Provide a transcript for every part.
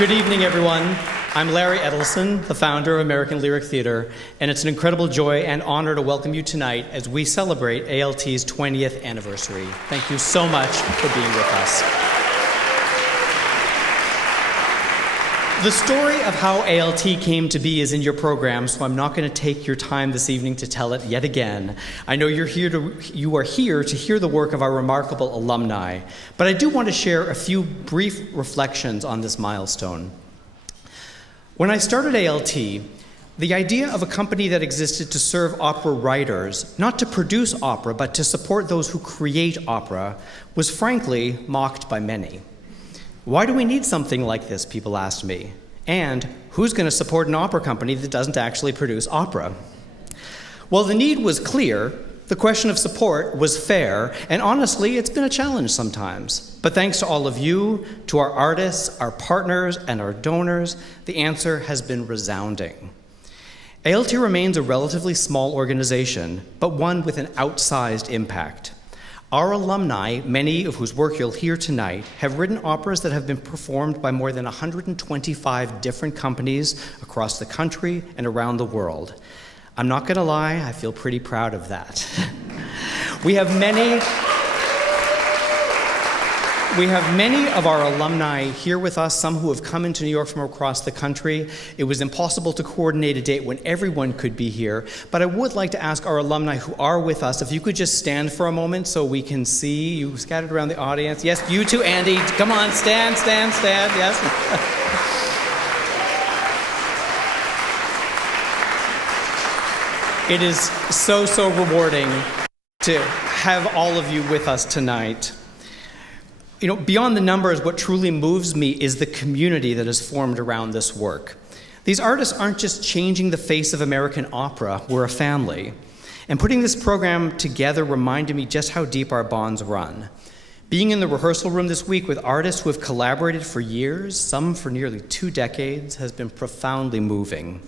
Good evening, everyone. I'm Larry Edelson, the founder of American Lyric Theater, and it's an incredible joy and honor to welcome you tonight as we celebrate ALT's 20th anniversary. Thank you so much for being with us. The story of how ALT came to be is in your program, so I'm not going to take your time this evening to tell it yet again. I know you are here to hear the work of our remarkable alumni, but I do want to share a few brief reflections on this milestone. When I started ALT, the idea of a company that existed to serve opera writers, not to produce opera, but to support those who create opera, was frankly mocked by many. Why do we need something like this, people asked me. And who's going to support an opera company that doesn't actually produce opera? Well, the need was clear, the question of support was fair, and honestly, it's been a challenge sometimes. But thanks to all of you, to our artists, our partners, and our donors, the answer has been resounding. ALT remains a relatively small organization, but one with an outsized impact. Our alumni, many of whose work you'll hear tonight, have written operas that have been performed by more than 125 different companies across the country and around the world. I'm not going to lie, I feel pretty proud of that. We have many of our alumni here with us, some who have come into New York from across the country. It was impossible to coordinate a date when everyone could be here, but I would like to ask our alumni who are with us, if you could just stand for a moment so we can see you scattered around the audience. Yes, you too, Andy. Come on, stand, yes. It is so rewarding to have all of you with us tonight. You know, beyond the numbers, what truly moves me is the community that is formed around this work. These artists aren't just changing the face of American opera, we're a family. And putting this program together reminded me just how deep our bonds run. Being in the rehearsal room this week with artists who have collaborated for years, some for nearly 2 decades, has been profoundly moving.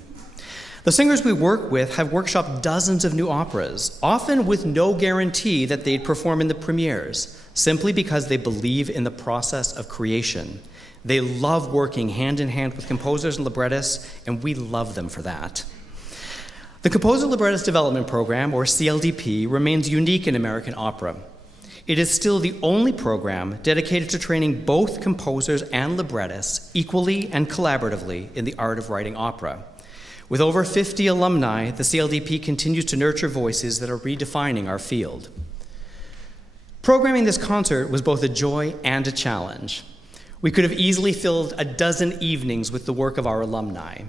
The singers we work with have workshopped dozens of new operas, often with no guarantee that they'd perform in the premieres, simply because they believe in the process of creation. They love working hand in hand with composers and librettists, and we love them for that. The Composer Librettist Development Program, or CLDP, remains unique in American opera. It is still the only program dedicated to training both composers and librettists equally and collaboratively in the art of writing opera. With over 50 alumni, the CLDP continues to nurture voices that are redefining our field. Programming this concert was both a joy and a challenge. We could have easily filled a dozen evenings with the work of our alumni.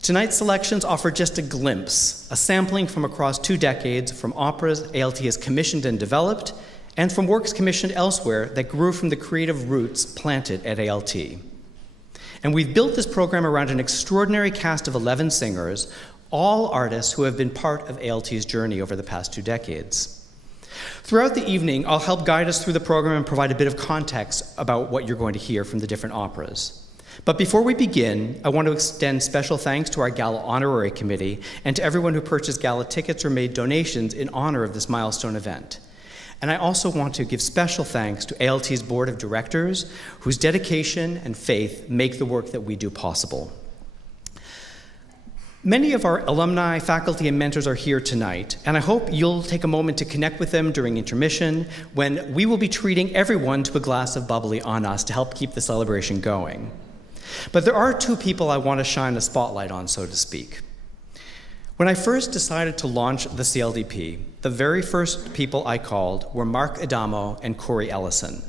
Tonight's selections offer just a glimpse, a sampling from across 2 decades from operas ALT has commissioned and developed, and from works commissioned elsewhere that grew from the creative roots planted at ALT. And we've built this program around an extraordinary cast of 11 singers, all artists who have been part of ALT's journey over the past 2 decades. Throughout the evening, I'll help guide us through the program and provide a bit of context about what you're going to hear from the different operas. But before we begin, I want to extend special thanks to our Gala Honorary Committee and to everyone who purchased Gala tickets or made donations in honor of this milestone event. And I also want to give special thanks to ALT's Board of Directors, whose dedication and faith make the work that we do possible. Many of our alumni, faculty, and mentors are here tonight, and I hope you'll take a moment to connect with them during intermission, when we will be treating everyone to a glass of bubbly on us to help keep the celebration going. But there are 2 people I want to shine a spotlight on, so to speak. When I first decided to launch the CLDP, the very first people I called were Mark Adamo and Corey Ellison.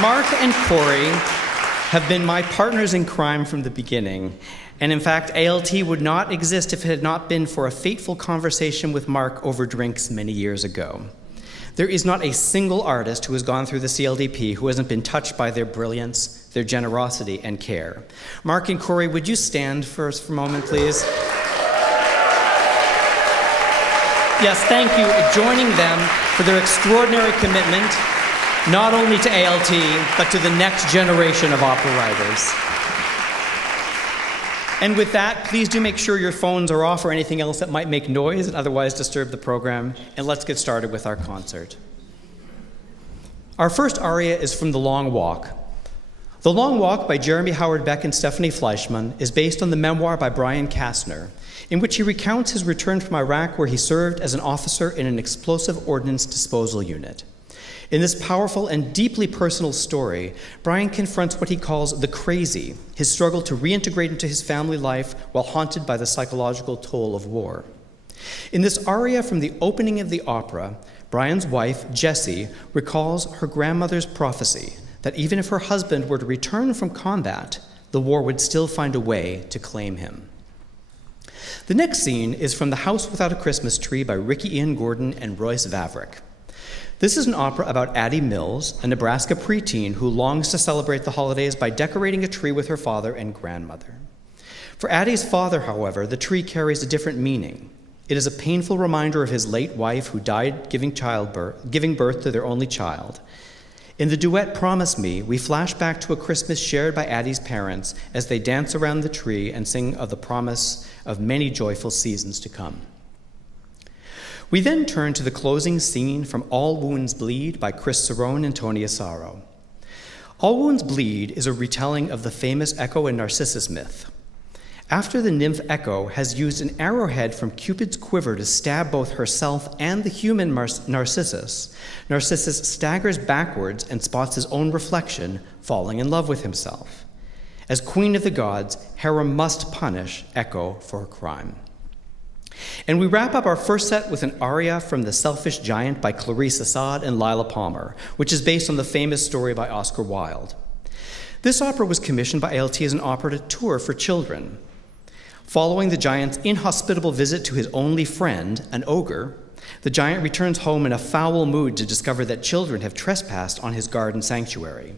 Mark and Corey have been my partners in crime from the beginning, and in fact, ALT would not exist if it had not been for a fateful conversation with Mark over drinks many years ago. There is not a single artist who has gone through the CLDP who hasn't been touched by their brilliance, their generosity, and care. Mark and Corey, would you stand for us for a moment, please? Yes, thank you. Joining them for their extraordinary commitment, not only to ALT, but to the next generation of opera writers. And with that, please do make sure your phones are off or anything else that might make noise and otherwise disturb the program. And let's get started with our concert. Our first aria is from The Long Walk. The Long Walk by Jeremy Howard Beck and Stephanie Fleischmann is based on the memoir by Brian Kastner, in which he recounts his return from Iraq, where he served as an officer in an explosive ordnance disposal unit. In this powerful and deeply personal story, Brian confronts what he calls the crazy, his struggle to reintegrate into his family life while haunted by the psychological toll of war. In this aria from the opening of the opera, Brian's wife, Jessie, recalls her grandmother's prophecy that even if her husband were to return from combat, the war would still find a way to claim him. The next scene is from The House Without a Christmas Tree by Ricky Ian Gordon and Royce Vavrek. This is an opera about Addie Mills, a Nebraska preteen who longs to celebrate the holidays by decorating a tree with her father and grandmother. For Addie's father, however, the tree carries a different meaning. It is a painful reminder of his late wife who died giving birth to their only child. In the duet Promise Me, we flash back to a Christmas shared by Addie's parents as they dance around the tree and sing of the promise of many joyful seasons to come. We then turn to the closing scene from All Wounds Bleed by Chris Cerrone and Tony Asaro. All Wounds Bleed is a retelling of the famous Echo and Narcissus myth. After the nymph Echo has used an arrowhead from Cupid's quiver to stab both herself and the human Narcissus, Narcissus staggers backwards and spots his own reflection, falling in love with himself. As queen of the gods, Hera must punish Echo for her crime. And we wrap up our first set with an aria from The Selfish Giant by Clarice Assad and Lila Palmer, which is based on the famous story by Oscar Wilde. This opera was commissioned by ALT as an opera to tour for children. Following the giant's inhospitable visit to his only friend, an ogre, the giant returns home in a foul mood to discover that children have trespassed on his garden sanctuary.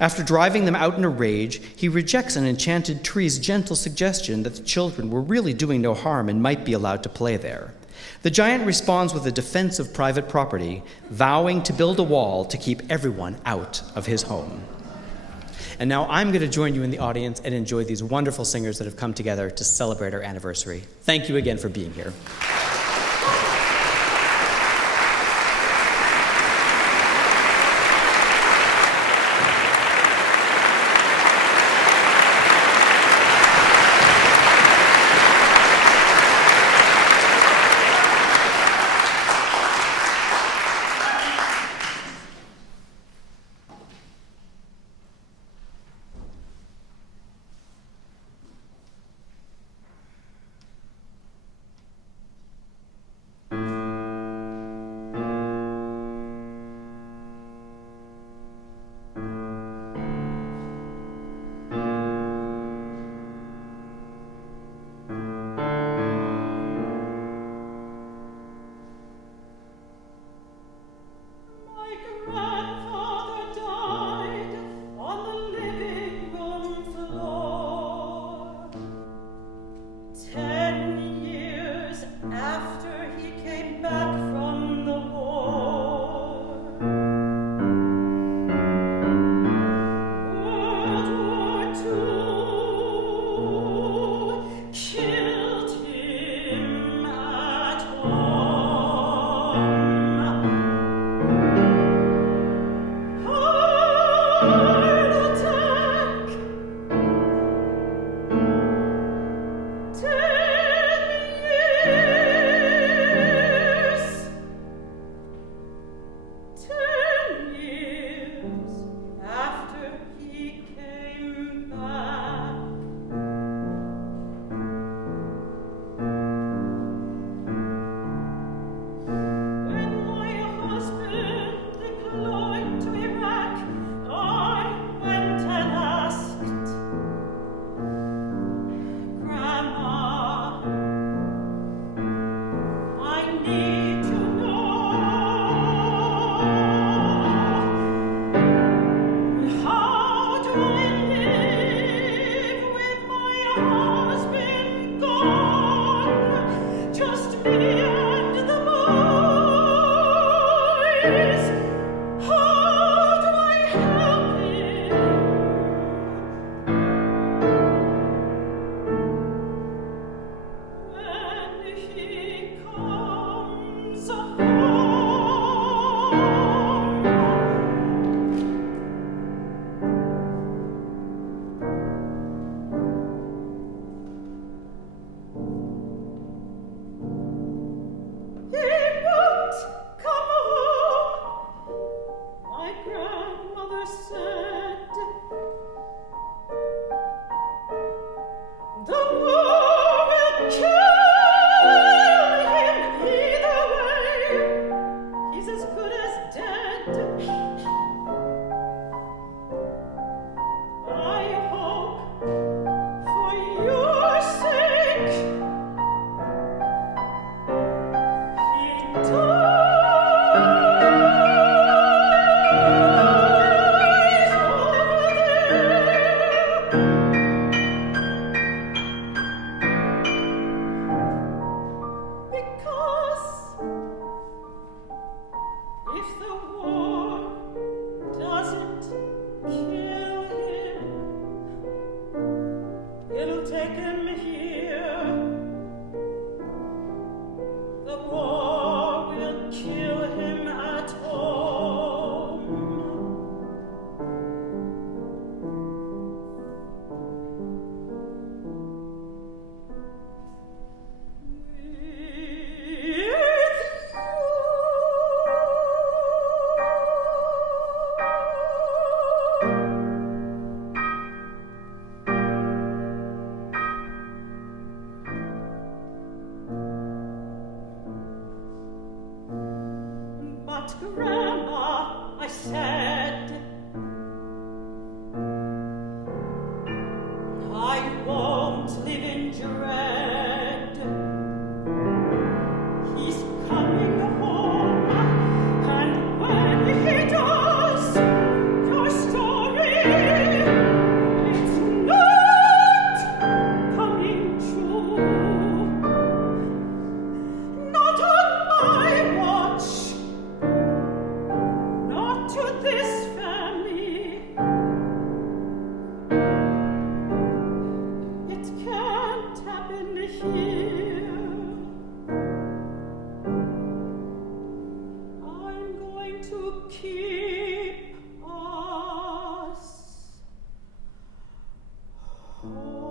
After driving them out in a rage, he rejects an enchanted tree's gentle suggestion that the children were really doing no harm and might be allowed to play there. The giant responds with a defense of private property, vowing to build a wall to keep everyone out of his home. And now I'm going to join you in the audience and enjoy these wonderful singers that have come together to celebrate our anniversary. Thank you again for being here. take him here. The war will kill him at home. But Grandma, I said, I won't live in dread. He's coming home, and when he does, your story, it's not coming true. Not on my watch. Not to this family. It can't happen here. I'm going to keep us whole.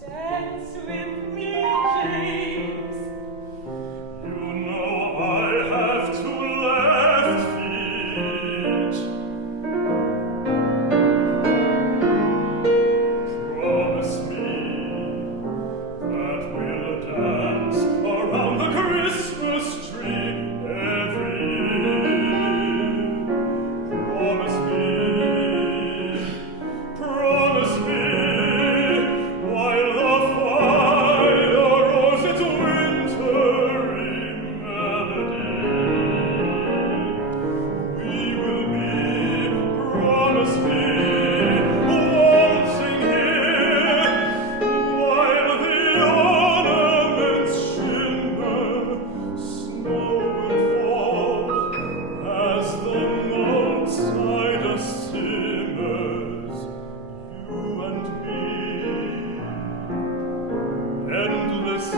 Dance with me. Promise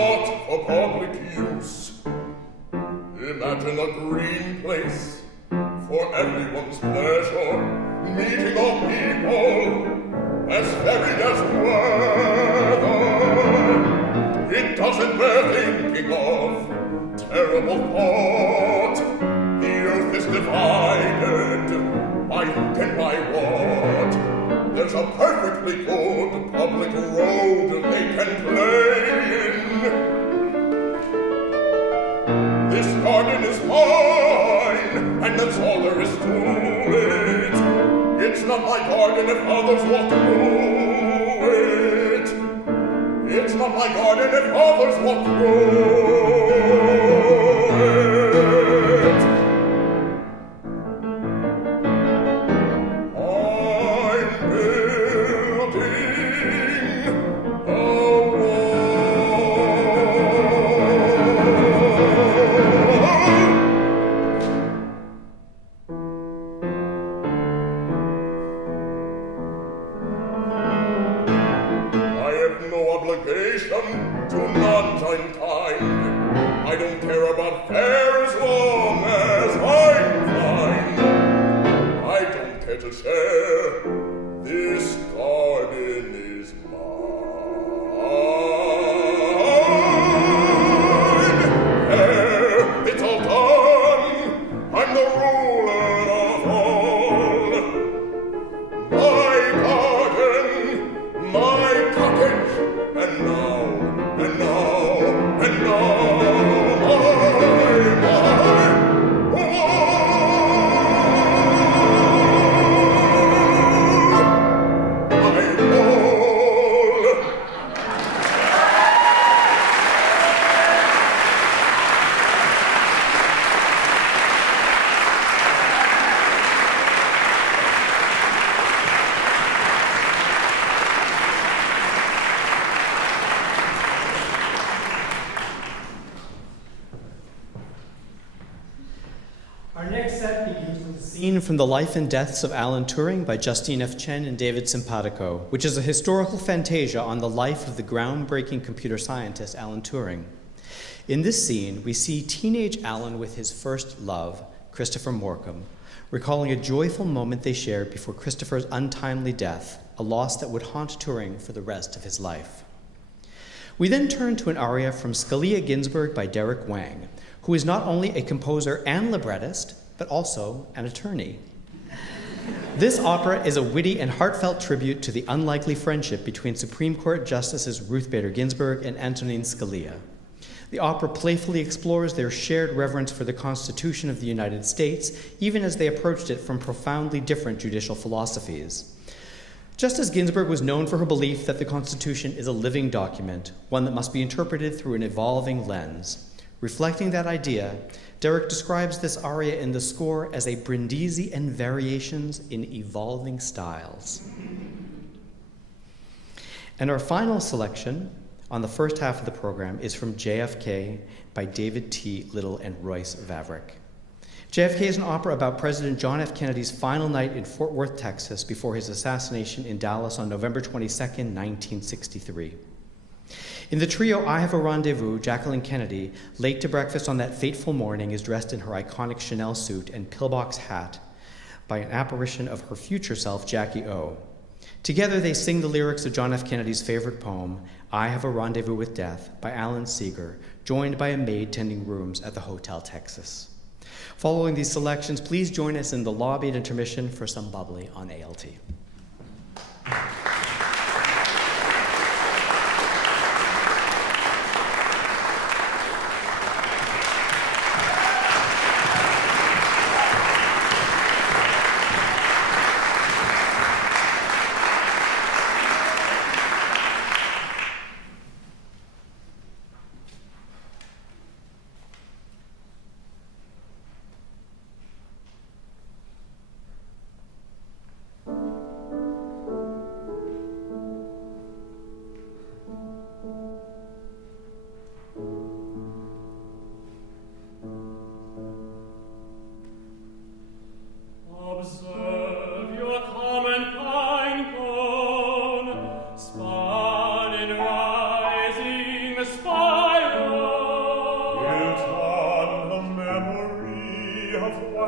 not for public use. Imagine a green place for everyone's pleasure, meeting of people as varied as weather. It doesn't bear thinking of. Terrible thought. The earth is divided by who and by what. There's a perfectly good public road they can play in. This garden is mine, and that's all there is to it. It's not my garden if others walk through it. It's not my garden if others walk through it. I'm building a obligation to none unkind. I don't care about fair as long as I'm fine. I don't care to share. This garden is mine. There, it's all done. I'm the ruler of all. My garden, my cottage, and now, and now, and now, From the Life and Deaths of Alan Turing by Justine F. Chen and David Simpatico, which is a historical fantasia on the life of the groundbreaking computer scientist Alan Turing. In this scene, we see teenage Alan with his first love, Christopher Morcom, recalling a joyful moment they shared before Christopher's untimely death, a loss that would haunt Turing for the rest of his life. We then turn to an aria from Scalia Ginsburg by Derrick Wang, who is not only a composer and librettist, but also an attorney. This opera is a witty and heartfelt tribute to the unlikely friendship between Supreme Court Justices Ruth Bader Ginsburg and Antonin Scalia. The opera playfully explores their shared reverence for the Constitution of the United States, even as they approached it from profoundly different judicial philosophies. Justice Ginsburg was known for her belief that the Constitution is a living document, one that must be interpreted through an evolving lens. Reflecting that idea, Derrick describes this aria in the score as a Brindisi and variations in evolving styles. And our final selection on the first half of the program is from JFK by David T. Little and Royce Vavrek. JFK is an opera about President John F. Kennedy's final night in Fort Worth, Texas, before his assassination in Dallas on November 22, 1963. In the trio I Have a Rendezvous, Jacqueline Kennedy, late to breakfast on that fateful morning, is dressed in her iconic Chanel suit and pillbox hat by an apparition of her future self, Jackie O. Together they sing the lyrics of John F. Kennedy's favorite poem, I Have a Rendezvous with Death, by Alan Seeger, joined by a maid tending rooms at the Hotel Texas. Following these selections, please join us in the lobby at intermission for some bubbly on ALT.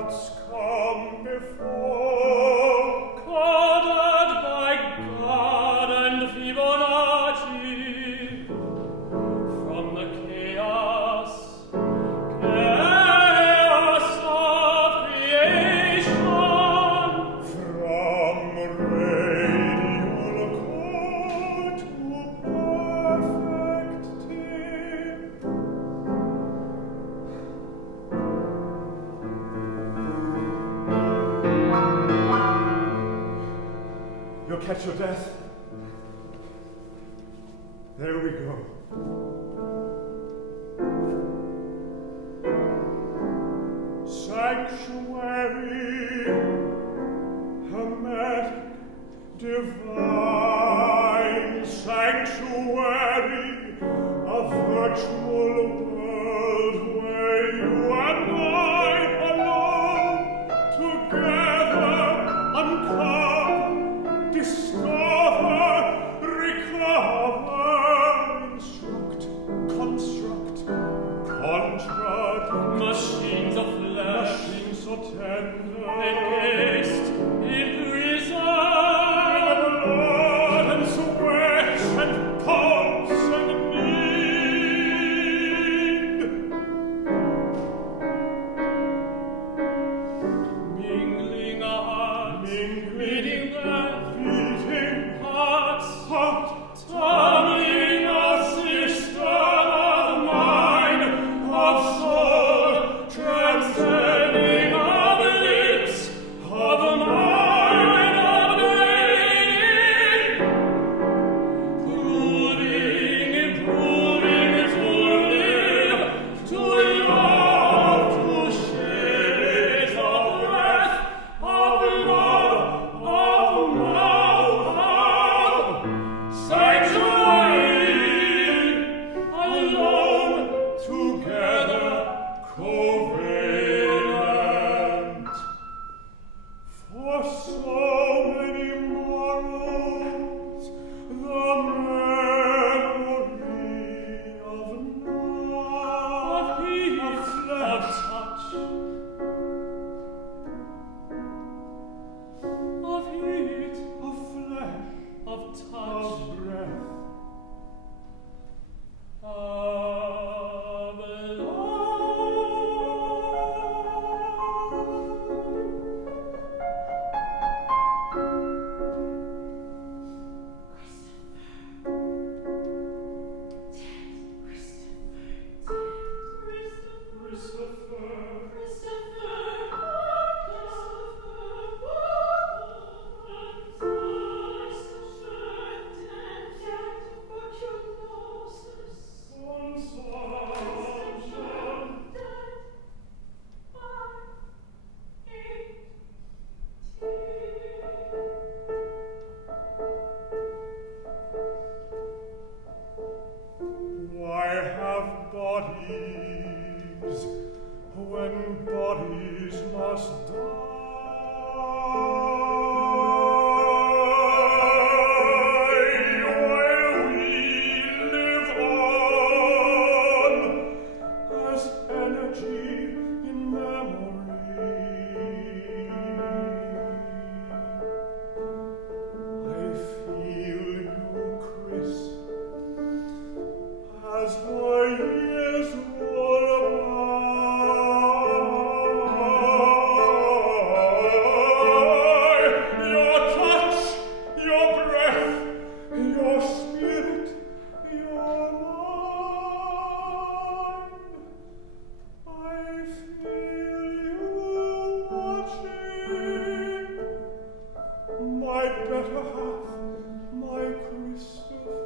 what's come before, Colored by God and Fibonacci, from the chaos of creation, from radial core to perfect tip. You'll catch your death. There we go. Sanctuary, hermetic, divine sanctuary, a virtual world where you and I alone together uncover, discover, recover, instruct, construct, contradict. machines of flesh, Machines so tender, encased in reserve, blood and sweat and pulse and need. mingling hearts, Mingling, breath, beating, hearts, heart, tumbling a system of mind, of soul, transcending of lips, of mind, of brain, proving, improving to live, to love, to shades of breath, of love, of mouth, of sanctuary, alone, together, covalent. For so many morrows, the memory of night, of heat, of of flesh, touch, of heat, of flesh, of touch, of breath. of Why have bodies when bodies must die while we live on as energy in memory? I feel you crisp as the years roll by. Your touch, your breath, your spirit, your mind. I feel you watching my better half, my Christopher.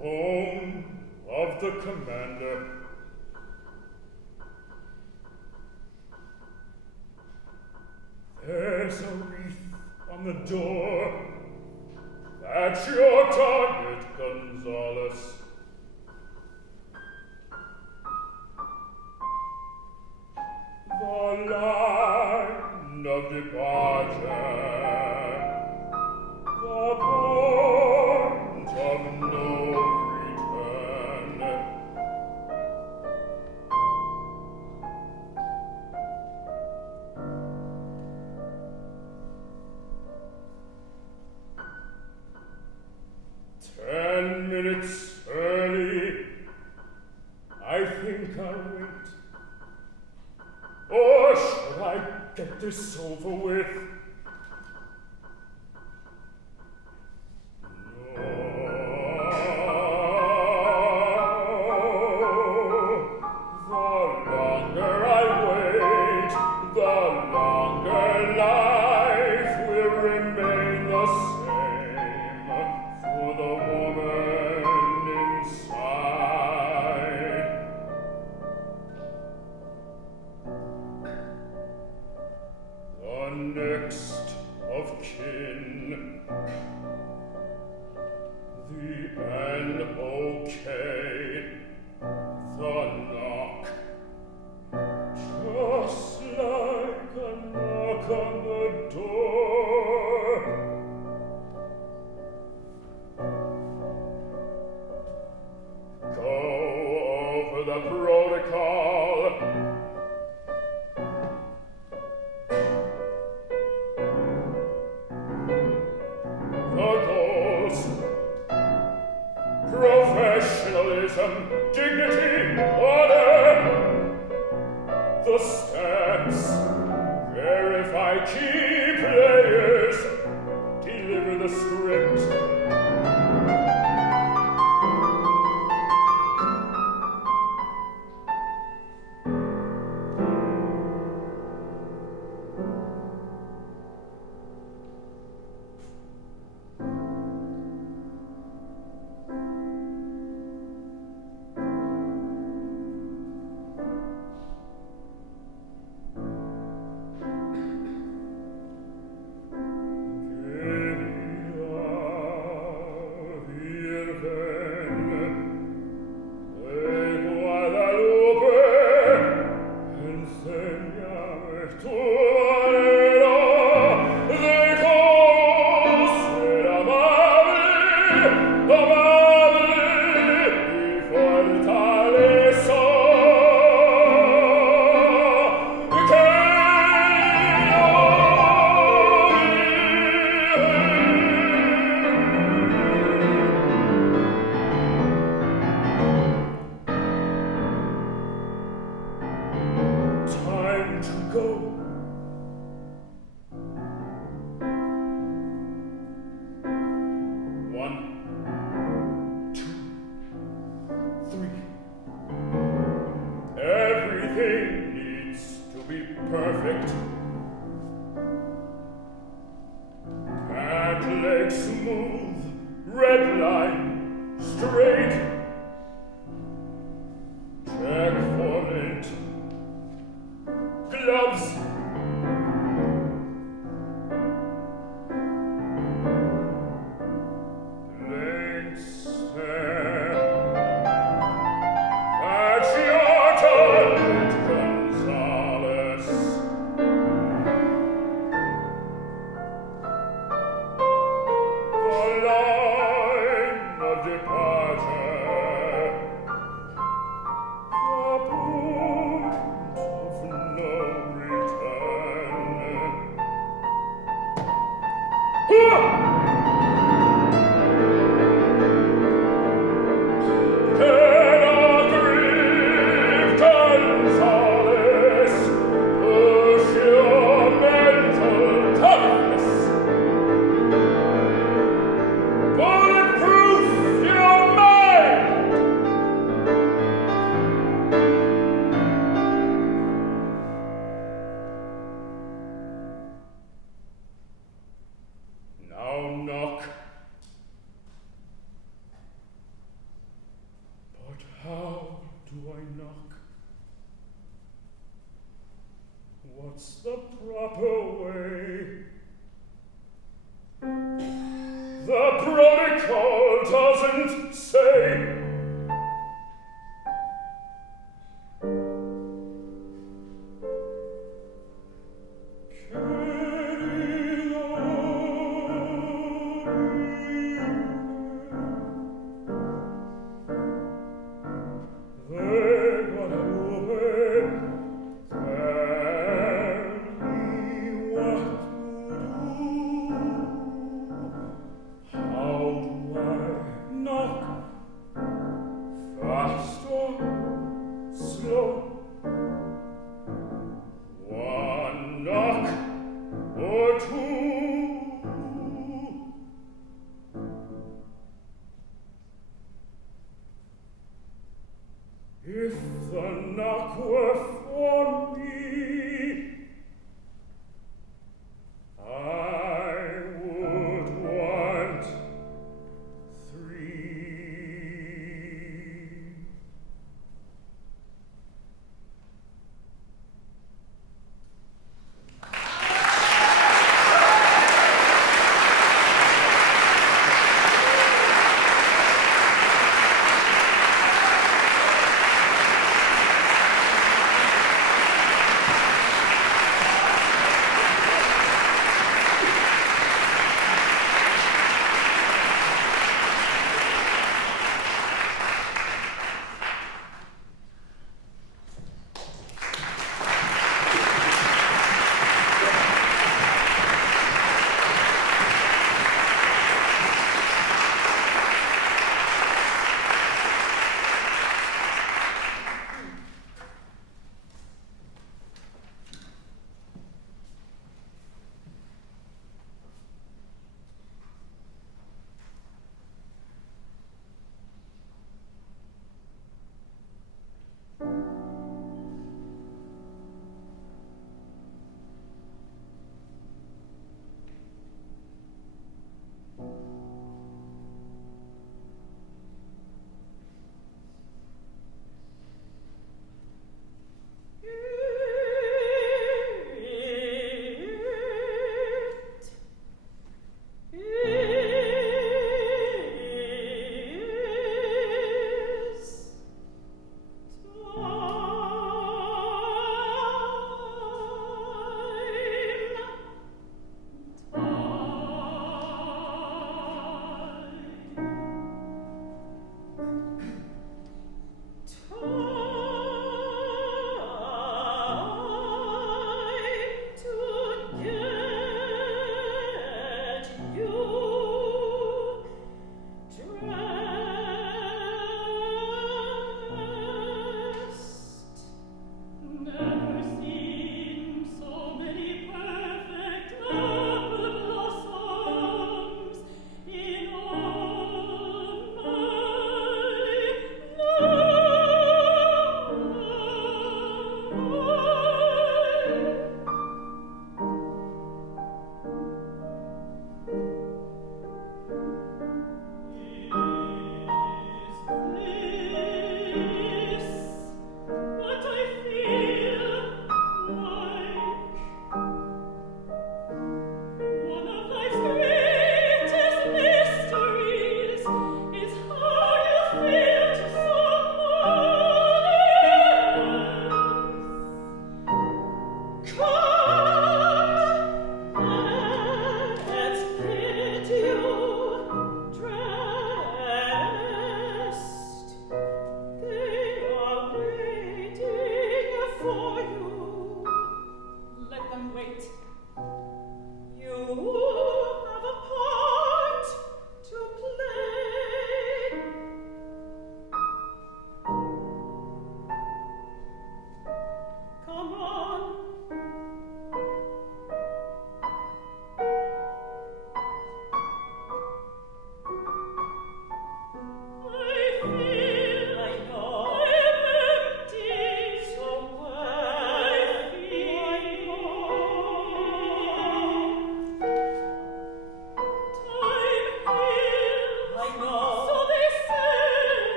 Home of the commander. There's a wreath on the door. That's your target, Gonzales. The line of departure. The point of no return. 10 minutes early. I think I'll wait. Or should I get this over with? What's the proper way? The protocol doesn't say. Not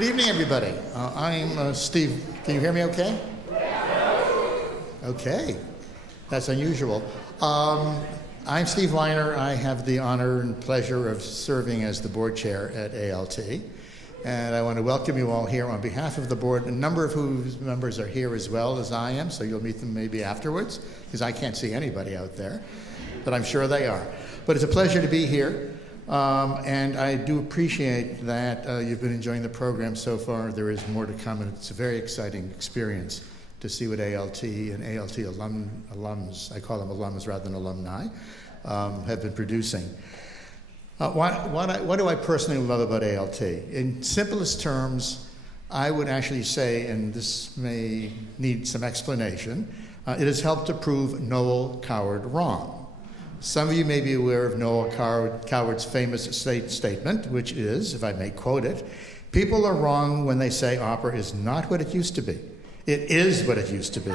Good evening, everybody. I'm Steve. Can you hear me okay? Okay. That's unusual. I'm Steve Weiner. I have the honor and pleasure of serving as the board chair at ALT. And I want to welcome you all here on behalf of the board, a number of whose members are here as well as I am, so you'll meet them maybe afterwards, because I can't see anybody out there, but I'm sure they are. But it's a pleasure to be here, and I do appreciate that you've been enjoying the program so far. There is more to come, and it's a very exciting experience to see what ALT and ALT alums, I call them alums rather than alumni, have been producing. What do I personally love about ALT? In simplest terms, I would actually say, and this may need some explanation, it has helped to prove Noel Coward wrong. Some of you may be aware of Noel Coward's famous statement, which is, if I may quote it, "People are wrong when they say opera is not what it used to be. It is what it used to be.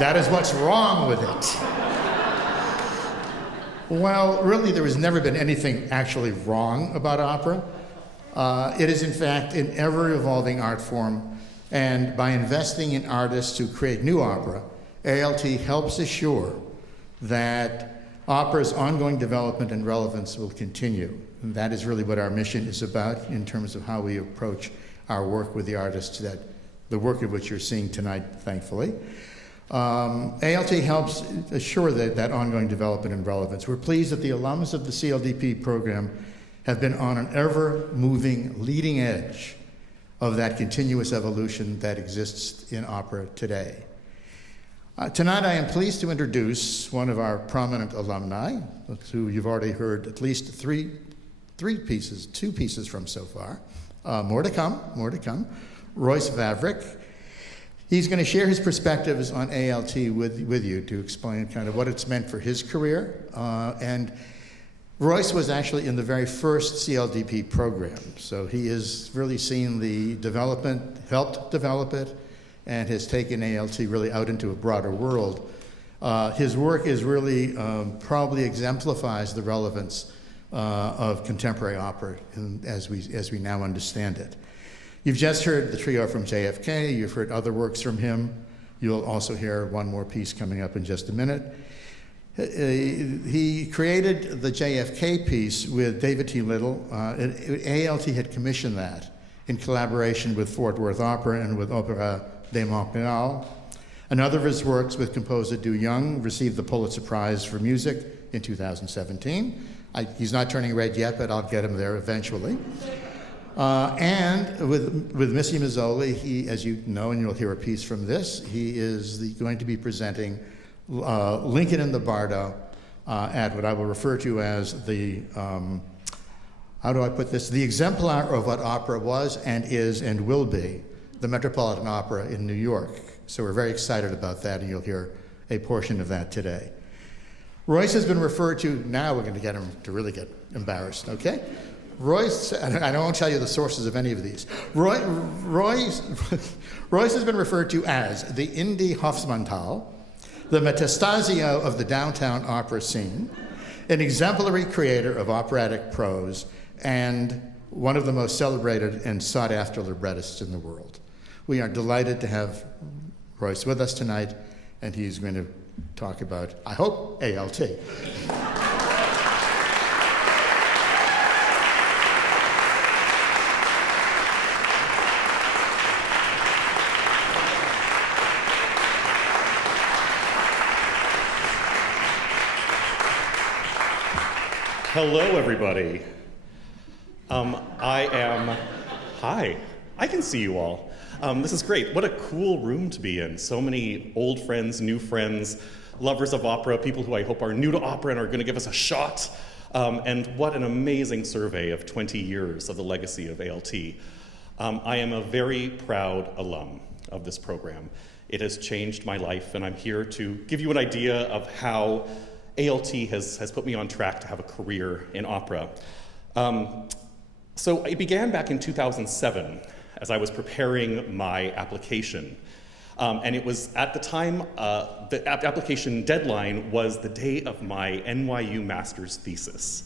That is what's wrong with it." Well, really, there has never been anything actually wrong about opera. It is, in fact, an ever-evolving art form, and by investing in artists who create new opera, ALT helps assure that opera's ongoing development and relevance will continue. And that is really what our mission is about in terms of how we approach our work with the artists, the work of which you're seeing tonight, thankfully. ALT helps assure that ongoing development and relevance. We're pleased that the alums of the CLDP program have been on an ever-moving leading edge of that continuous evolution that exists in opera today. Tonight I am pleased to introduce one of our prominent alumni, who you've already heard at least two pieces from so far. More to come. Royce Vavrek. He's going to share his perspectives on ALT with you to explain kind of what it's meant for his career. And Royce was actually in the very first CLDP program, so he has really seen the development, helped develop it, and has taken ALT really out into a broader world. His work is really probably exemplifies the relevance of contemporary opera as we now understand it. You've just heard the trio from JFK. You've heard other works from him. You'll also hear one more piece coming up in just a minute. He created the JFK piece with David T. Little. ALT had commissioned that in collaboration with Fort Worth Opera and with Opéra de Montréal. Another of his works with composer Du Young received the Pulitzer Prize for Music in 2017. He's not turning red yet, but I'll get him there eventually. And with Missy Mazzoli, he, as you know, and you'll hear a piece from this, he is going to be presenting Lincoln in the Bardo at what I will refer to as the, how do I put this, the exemplar of what opera was and is and will be, the Metropolitan Opera in New York. So we're very excited about that, and you'll hear a portion of that today. Royce has been referred to, now we're going to get him to really get embarrassed, okay? Royce, and I won't tell you the sources of any of these. Royce has been referred to as the Indy Hofmannsthal, the Metastasio of the downtown opera scene, an exemplary creator of operatic prose, and one of the most celebrated and sought-after librettists in the world. We are delighted to have Royce with us tonight, and he's going to talk about, I hope, ALT. Hello, everybody. Hi, I can see you all. This is great. What a cool room to be in. So many old friends, new friends, lovers of opera, people who I hope are new to opera and are going to give us a shot. And what an amazing survey of 20 years of the legacy of ALT. I am a very proud alum of this program. It has changed my life, and I'm here to give you an idea of how ALT has put me on track to have a career in opera. So it began back in 2007 as I was preparing my application. And it was at the time, the application deadline was the day of my NYU master's thesis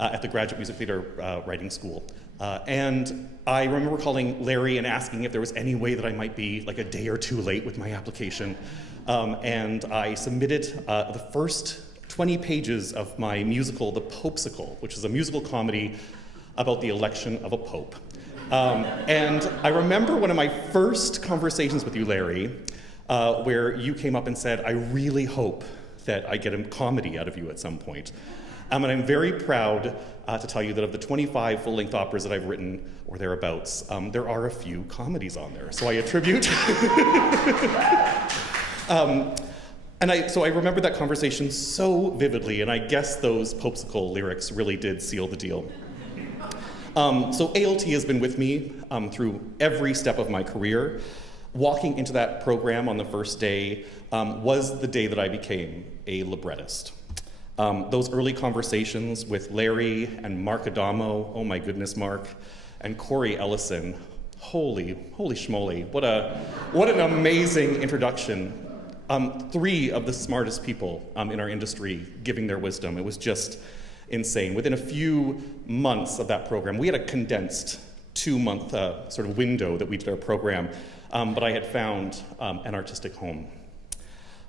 at the Graduate Music Theater Writing School. And I remember calling Larry and asking if there was any way that I might be like a day or two late with my application. And I submitted the first 20 pages of my musical, The Popesicle, which is a musical comedy about the election of a pope. And I remember one of my first conversations with you, Larry, where you came up and said, I really hope that I get a comedy out of you at some point. And I'm very proud to tell you that of the 25 full-length operas that I've written, or thereabouts, there are a few comedies on there. So I attribute... So I remember that conversation so vividly, and I guess those Popesicle lyrics really did seal the deal. So ALT has been with me through every step of my career. Walking into that program on the first day was the day that I became a librettist. Those early conversations with Larry and Mark Adamo, oh my goodness, Mark, and Corey Ellison, holy schmoly, what an amazing introduction. 3 of the smartest people in our industry giving their wisdom. It was just insane. Within a few months of that program, we had a condensed 2-month sort of window that we did our program, but I had found an artistic home.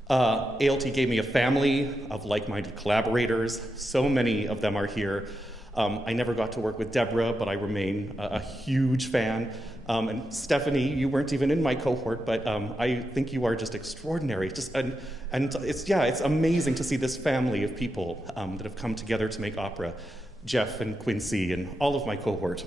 ALT gave me a family of like-minded collaborators. So many of them are here. I never got to work with Deborah, but I remain a huge fan. And Stephanie, you weren't even in my cohort, but I think you are just extraordinary. And it's amazing to see this family of people that have come together to make opera. Jeff and Quincy and all of my cohort.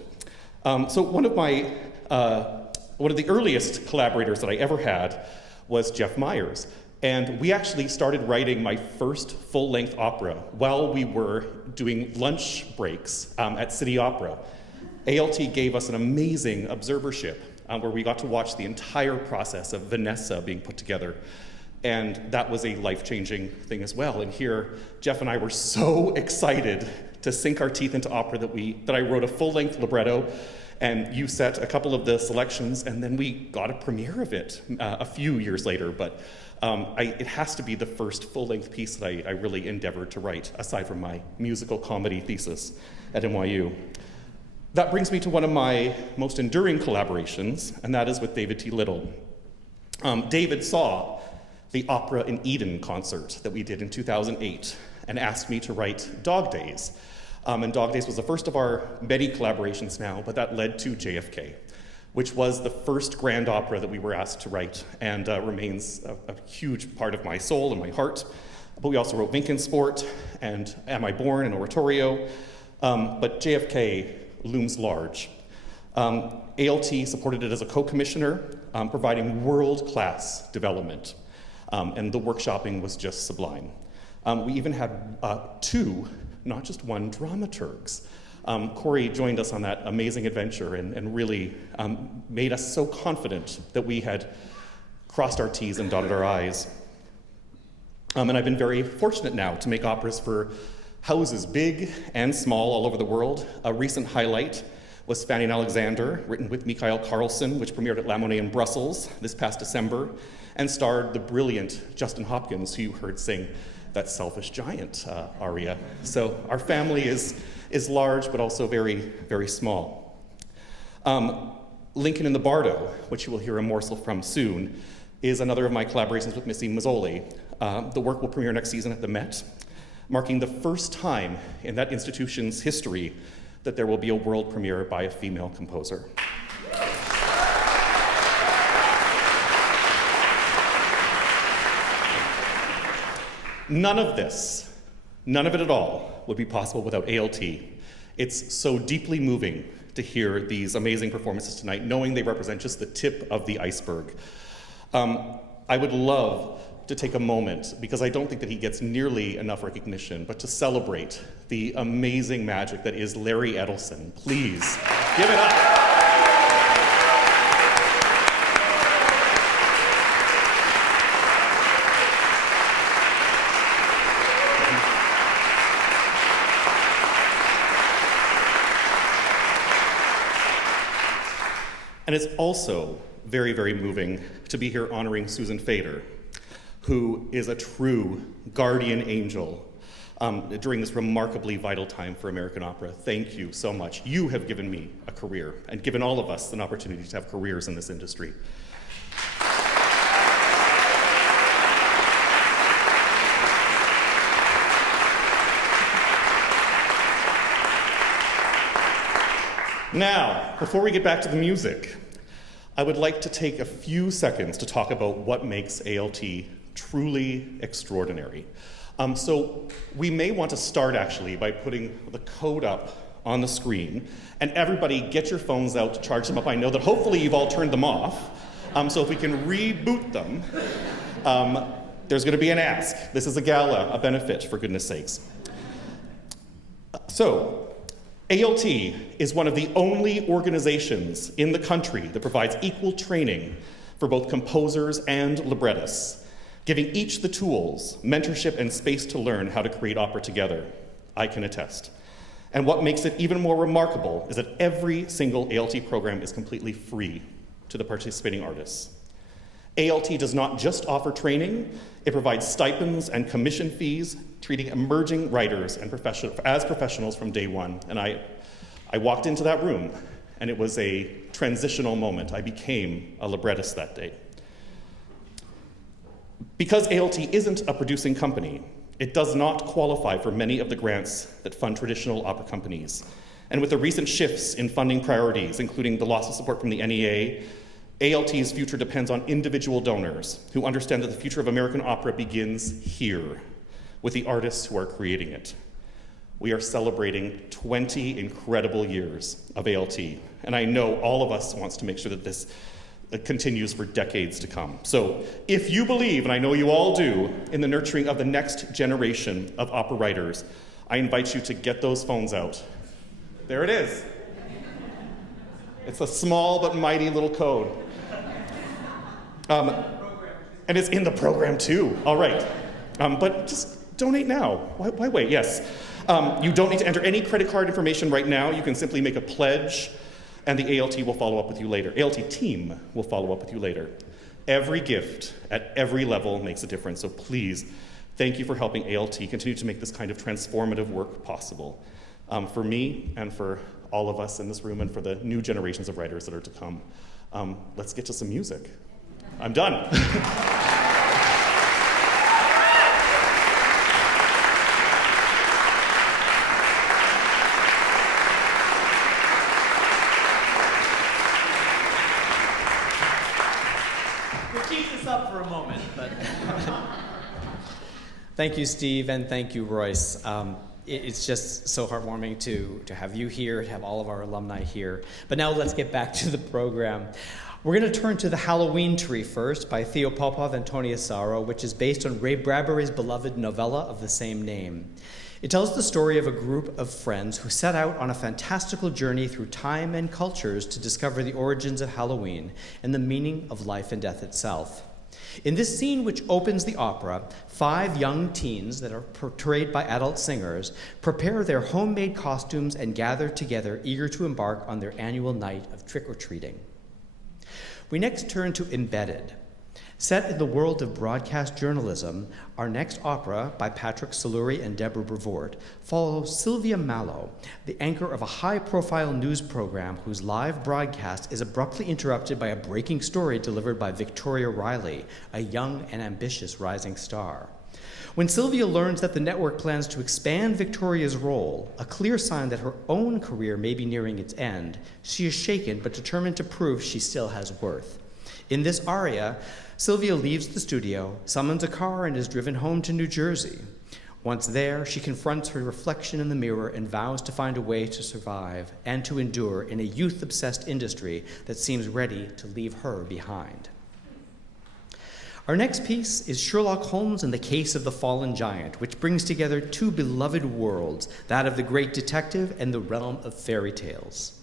So one of the earliest collaborators that I ever had was Jeff Myers. And we actually started writing my first full-length opera while we were doing lunch breaks at City Opera. ALT gave us an amazing observership where we got to watch the entire process of Vanessa being put together. And that was a life-changing thing as well. And here, Jeff and I were so excited to sink our teeth into opera that I wrote a full-length libretto, and you set a couple of the selections, and then we got a premiere of it a few years later. But it has to be the first full-length piece that I really endeavored to write, aside from my musical comedy thesis at NYU. That brings me to one of my most enduring collaborations, and that is with David T. Little. David saw the Opera in Eden concert that we did in 2008 and asked me to write Dog Days. And Dog Days was the first of our many collaborations now, but that led to JFK, which was the first grand opera that we were asked to write, and remains a huge part of my soul and my heart. But we also wrote Vinkensport and Am I Born and Oratorio. But JFK looms large. ALT supported it as a co-commissioner, providing world-class development. And the workshopping was just sublime. We even had 2, not just one, dramaturgs. Corey joined us on that amazing adventure and really made us so confident that we had crossed our T's and dotted our I's. And I've been very fortunate now to make operas for houses big and small all over the world. A recent highlight was Fanny and Alexander, written with Mikhail Carlson, which premiered at La Monnaie in Brussels this past December, and starred the brilliant Justin Hopkins, who you heard sing that Selfish Giant aria. So our family is large, but also very, very small. Lincoln in the Bardo, which you will hear a morsel from soon, is another of my collaborations with Missy Mazzoli. The work will premiere next season at the Met, marking the first time in that institution's history that there will be a world premiere by a female composer. None of this, none of it at all, would be possible without ALT. It's so deeply moving to hear these amazing performances tonight, knowing they represent just the tip of the iceberg. I would love to take a moment, because I don't think that he gets nearly enough recognition, but to celebrate the amazing magic that is Larry Edelson. Please, give it up. And it's also very, very moving to be here honoring Susan Fader, who is a true guardian angel during this remarkably vital time for American opera. Thank you so much. You have given me a career and given all of us an opportunity to have careers in this industry. Now, before we get back to the music, I would like to take a few seconds to talk about what makes ALT truly extraordinary. So we may want to start actually by putting the code up on the screen, and everybody get your phones out to charge them up. I know that hopefully you've all turned them off, so if we can reboot them, there's going to be an ask. This is a gala, a benefit, for goodness sakes. So, ALT is one of the only organizations in the country that provides equal training for both composers and librettists, giving each the tools, mentorship, and space to learn how to create opera together. I can attest. And what makes it even more remarkable is that every single ALT program is completely free to the participating artists. ALT does not just offer training, it provides stipends and commission fees, treating emerging writers and as professionals from day one. And I walked into that room, and it was a transitional moment. I became a librettist that day. Because ALT isn't a producing company, it does not qualify for many of the grants that fund traditional opera companies. And with the recent shifts in funding priorities, including the loss of support from the NEA, ALT's future depends on individual donors who understand that the future of American opera begins here, with the artists who are creating it. We are celebrating 20 incredible years of ALT, and I know all of us wants to make sure that this continues for decades to come. So if you believe, and I know you all do, in the nurturing of the next generation of opera writers, I invite you to get those phones out. There it is. It's a small but mighty little code. And it's in the program too. All right. But just donate now. Why wait? Yes. You don't need to enter any credit card information right now. You can simply make a pledge, and the ALT will follow up with you later. ALT team will follow up with you later. Every gift at every level makes a difference. So please, thank you for helping ALT continue to make this kind of transformative work possible. For me and for all of us in this room and for the new generations of writers that are to come. Let's get to some music. I'm done. We'll keep this up for a moment, but thank you, Steve, and thank you, Royce. It's just so heartwarming to have you here, to have all of our alumni here. But now let's get back to the program. We're going to turn to The Halloween Tree first by Theo Popov and Tony Asaro, which is based on Ray Bradbury's beloved novella of the same name. It tells the story of a group of friends who set out on a fantastical journey through time and cultures to discover the origins of Halloween and the meaning of life and death itself. In this scene, which opens the opera, 5 young teens that are portrayed by adult singers prepare their homemade costumes and gather together, eager to embark on their annual night of trick-or-treating. We next turn to Embedded. Set in the world of broadcast journalism, our next opera, by Patrick Soluri and Deborah Brevoort, follows Sylvia Mallow, the anchor of a high-profile news program whose live broadcast is abruptly interrupted by a breaking story delivered by Victoria Riley, a young and ambitious rising star. When Sylvia learns that the network plans to expand Victoria's role, a clear sign that her own career may be nearing its end, she is shaken but determined to prove she still has worth. In this aria, Sylvia leaves the studio, summons a car, and is driven home to New Jersey. Once there, she confronts her reflection in the mirror and vows to find a way to survive and to endure in a youth-obsessed industry that seems ready to leave her behind. Our next piece is Sherlock Holmes and the Case of the Fallen Giant, which brings together 2 beloved worlds, that of the great detective and the realm of fairy tales.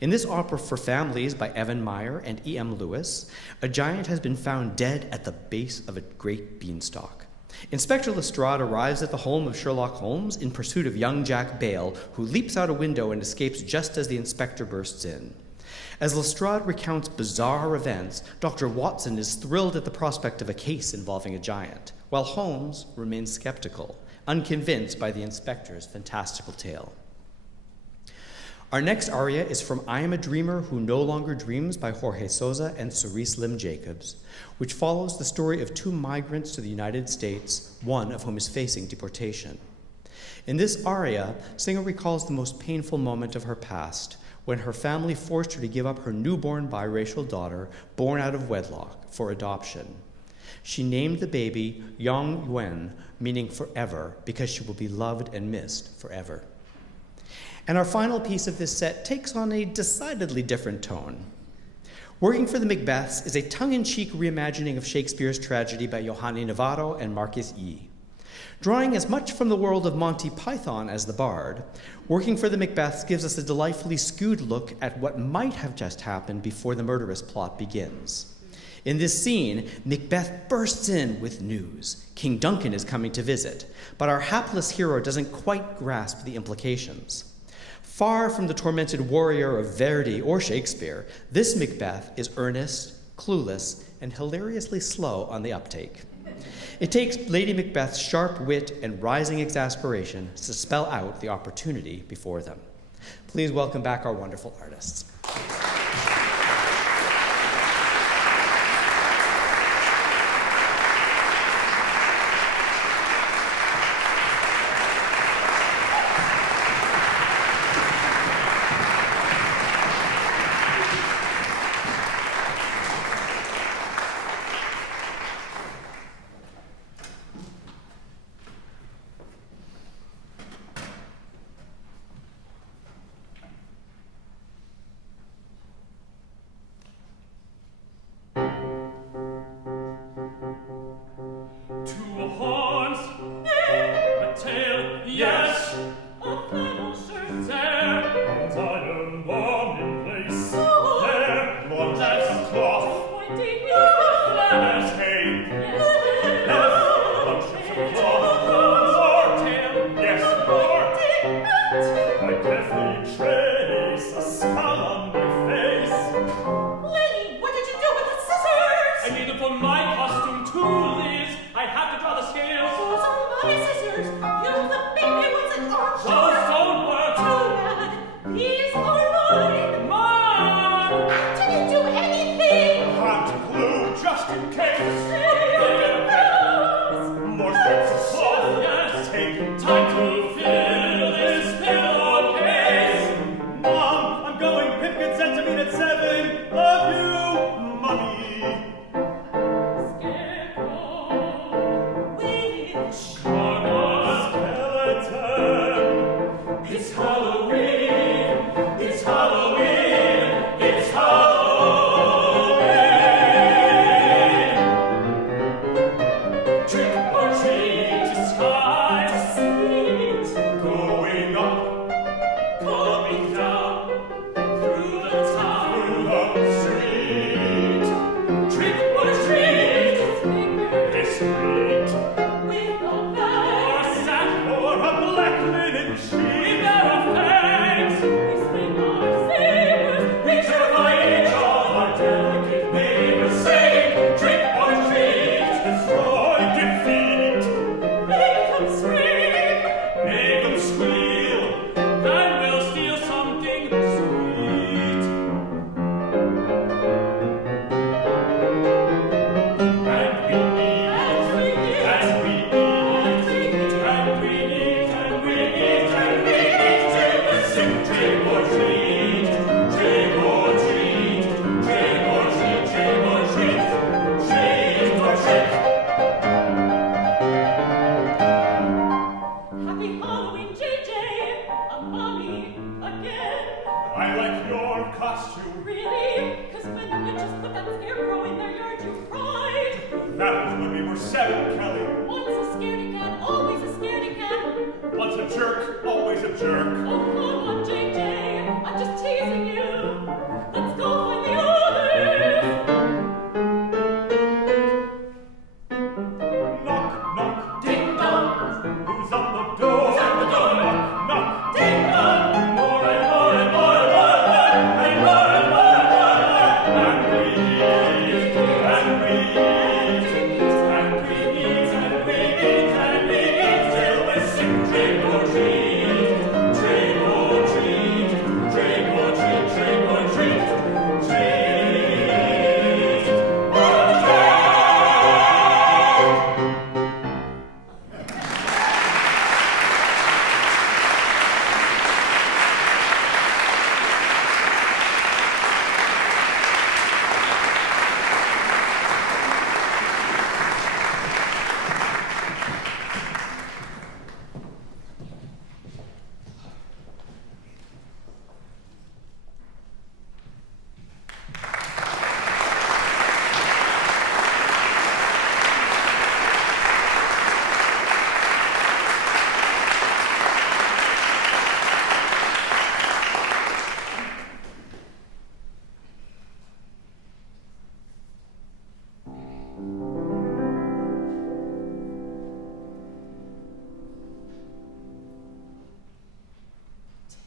In this opera for families by Evan Meyer and E.M. Lewis, a giant has been found dead at the base of a great beanstalk. Inspector Lestrade arrives at the home of Sherlock Holmes in pursuit of young Jack Bale, who leaps out a window and escapes just as the inspector bursts in. As Lestrade recounts bizarre events, Dr. Watson is thrilled at the prospect of a case involving a giant, while Holmes remains skeptical, unconvinced by the inspector's fantastical tale. Our next aria is from I Am a Dreamer Who No Longer Dreams by Jorge Sosa and Cerise Lim Jacobs, which follows the story of two migrants to the United States, one of whom is facing deportation. In this aria, singer recalls the most painful moment of her past, when her family forced her to give up her newborn biracial daughter, born out of wedlock, for adoption. She named the baby Yang Yuen, meaning forever, because she will be loved and missed forever. And our final piece of this set takes on a decidedly different tone. Working for the Macbeths is a tongue-in-cheek reimagining of Shakespeare's tragedy by Johanni Navarro and Marcus E. Drawing as much from the world of Monty Python as the Bard, Working for the Macbeths gives us a delightfully skewed look at what might have just happened before the murderous plot begins. In this scene, Macbeth bursts in with news. King Duncan is coming to visit, but our hapless hero doesn't quite grasp the implications. Far from the tormented warrior of Verdi or Shakespeare, this Macbeth is earnest, clueless, and hilariously slow on the uptake. It takes Lady Macbeth's sharp wit and rising exasperation to spell out the opportunity before them. Please welcome back our wonderful artists.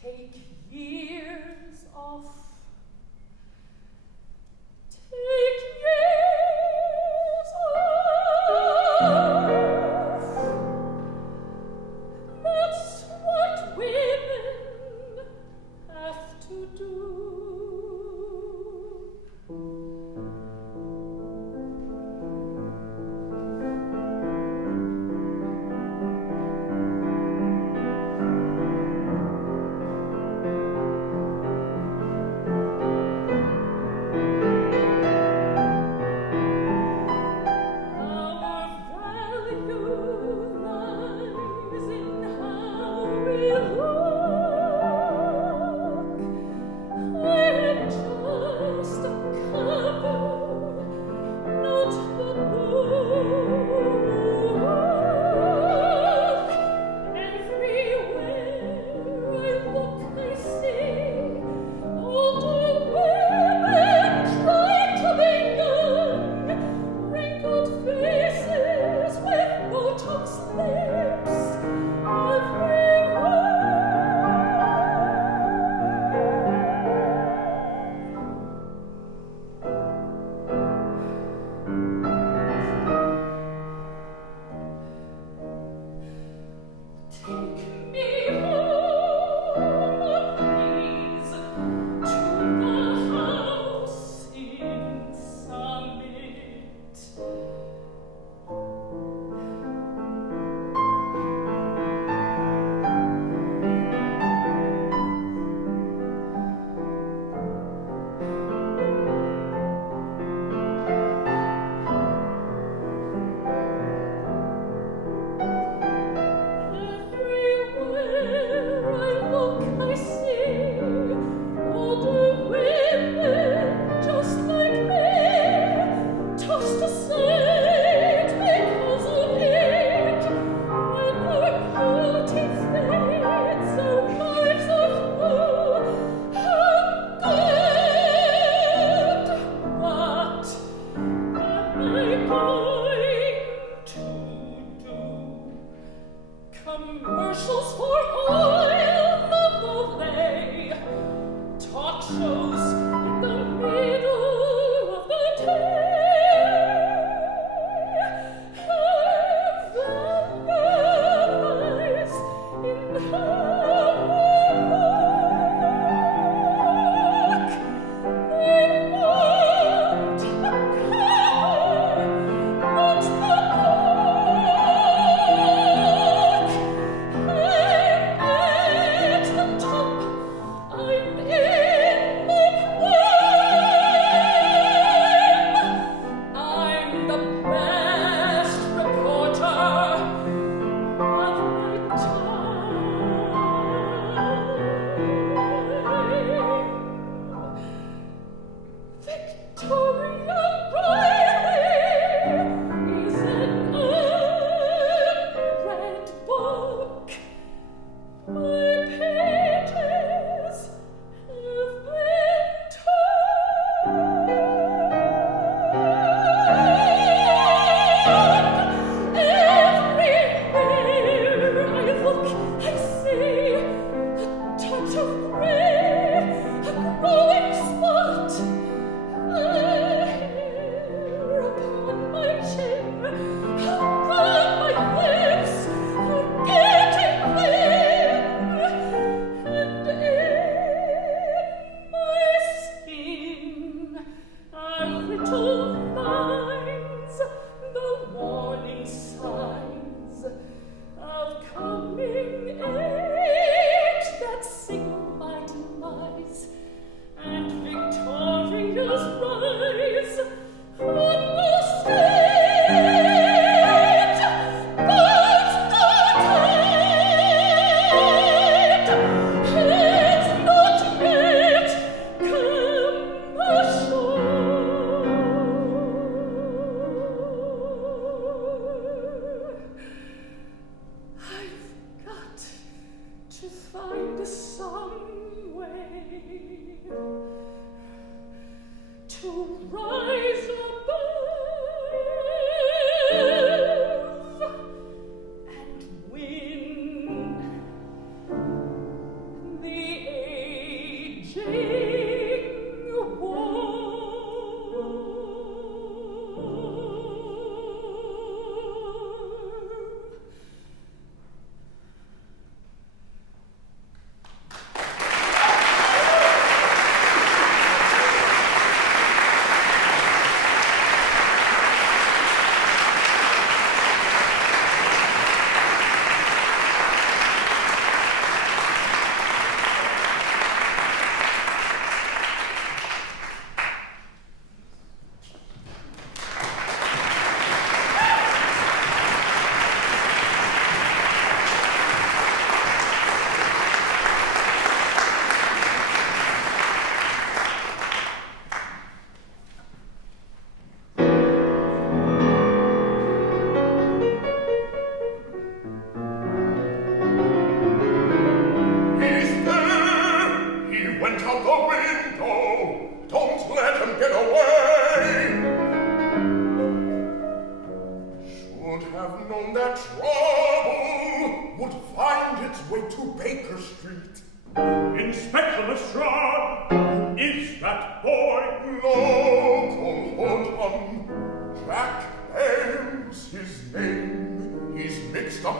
Take years off. Take years off. That's what women have to do.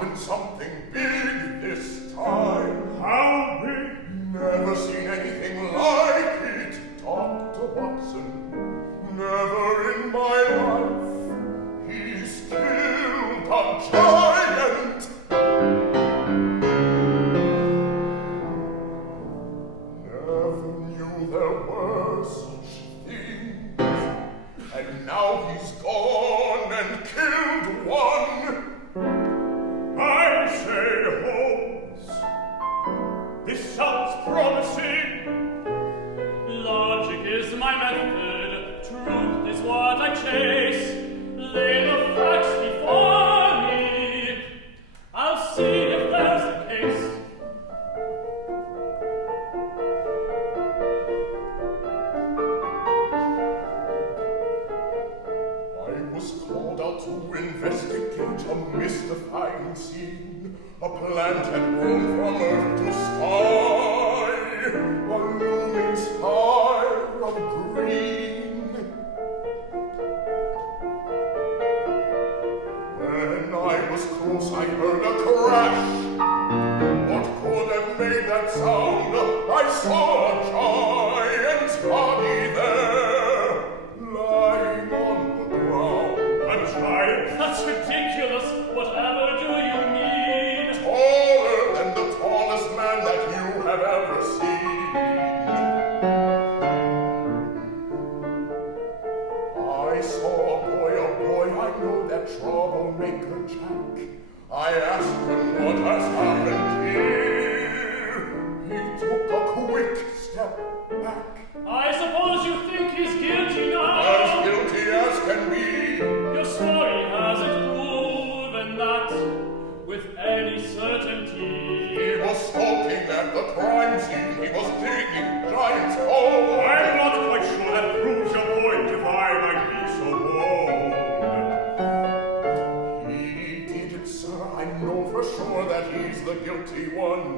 happened something big this time. How big? Never seen anything like it, Dr. Watson. Never in my life. He's killed a giant. Never knew there were such things. And now he's gone and killed one. I say, Holmes, this sounds promising. Logic is my method, truth is what I chase. Lay the facts before me, I'll see if there's a case. I was called out to investigate a mystifying scene. A plant had grown from earth to sky, a looming spire of green. When I was close, I heard a crash. What could have made that sound? I saw a giant's body there, lying on the ground. A giant? That's ridiculous, whatever do you mean? Taller than the tallest man that you have ever seen. I saw a boy, I know that troublemaker Jack. I asked him what has happened here. He took a quick step back. I suppose you think he's guilty now? As guilty as can be. Your story hasn't proven that with any certainty. He was stalking at the crime scene. He was digging giant's hole. I'm not quite sure that proves your point if I might be so bold. He did it, sir. I know for sure that he's the guilty one.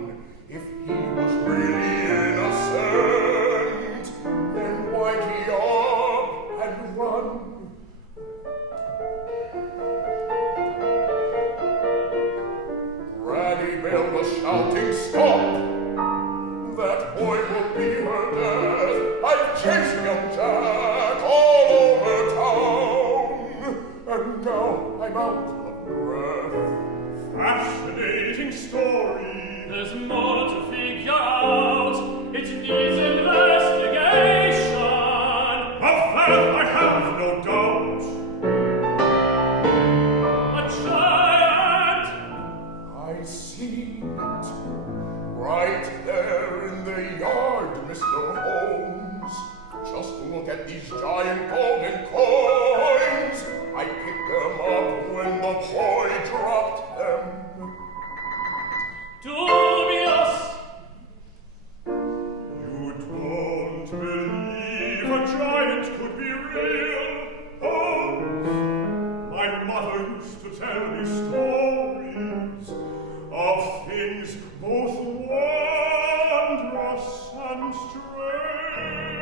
If he was really innocent, then why'd he up and run? Granny Bell was shouting, "Stop! That boy will be her death. I've chased young Jack all over town, and now I'm out of breath." Fascinating story. There's more to figure out. It needs investigation. Of that I have no doubt. A giant! I see it right there in the yard, Mr. Holmes. Just look at these giant golden coins. I picked them up when the boy dropped them. Dubious! You don't believe a giant could be real, Holmes? My mother used to tell me stories of things both wondrous and strange.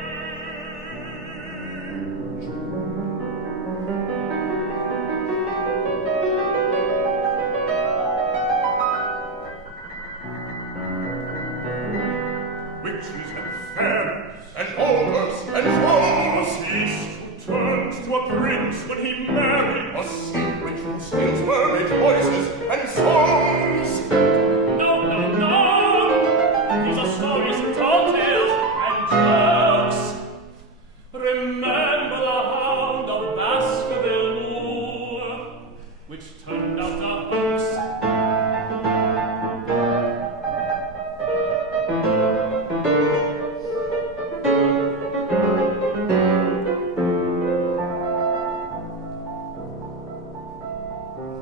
Witches and fairies And ogres and a trolls. beast who turns to a prince when he marries. A secret who steals mermaid voices and songs. No, no, no! These are stories and tall tales and jokes. Remember the Hound of Baskerville Moor, which turned out a hoax.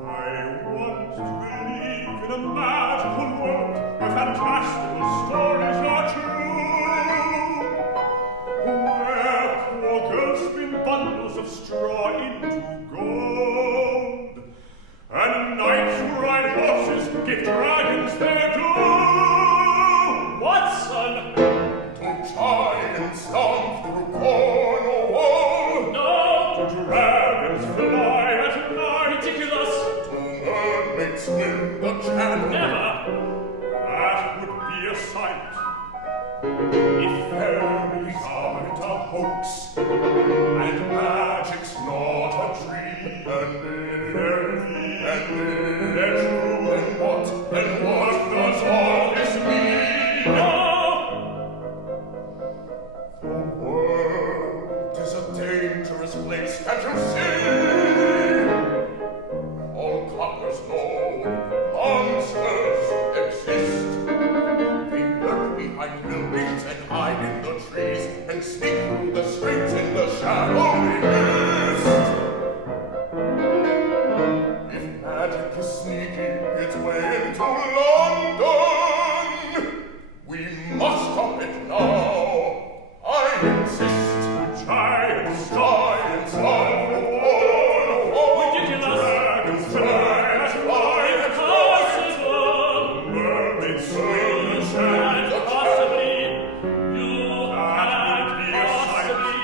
I want to believe in a magical world where fantastical stories are true, where poor girls spin bundles of straw into gold, and knights who ride horses give dragons their due. Watson! To giant stomp through Cornwall. No! To dragons fly at night. Ridiculous! To mermaids mermaids in the channel. Never! That would be a sight. If fairies aren't a hoax, and magic's not a dream, and what does all this mean? The world is a dangerous place, can't you see? All coppers know monsters exist. They lurk behind buildings and hide in the trees and sneak through the streets in the shadowy mist. If magic is sneaking its way into London, we must stop it now. I insist. Giants, giants of the world. Ridiculous. Dragons, giants, giants, Impossible. mermaids swim the channel. And possibly, you That would be a possibly,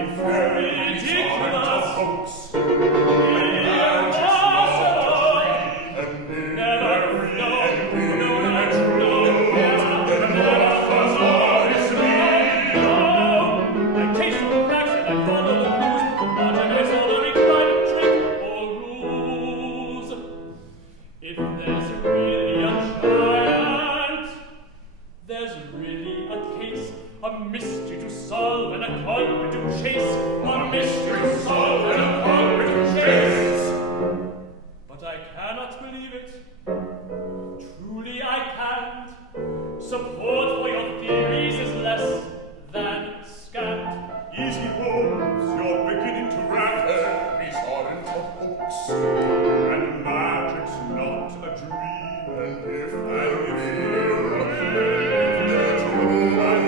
If fairies aren't a hoax, and magic's not a dream, and never, no, and no, then what does all this mean? I taste the facts and I follow the clues, not an Soluri kind of trick or ruse. If there's really a giant, there's really a case, a mystery to solve and a culprit to chase, a mystery to solve and a culprit to chase. But I cannot believe it. Truly I can't. Support for your theories is less than scant. Easy, Holmes, you're beginning to rant. Fairies aren't a hoax, and magic's not a dream. And if they're true, then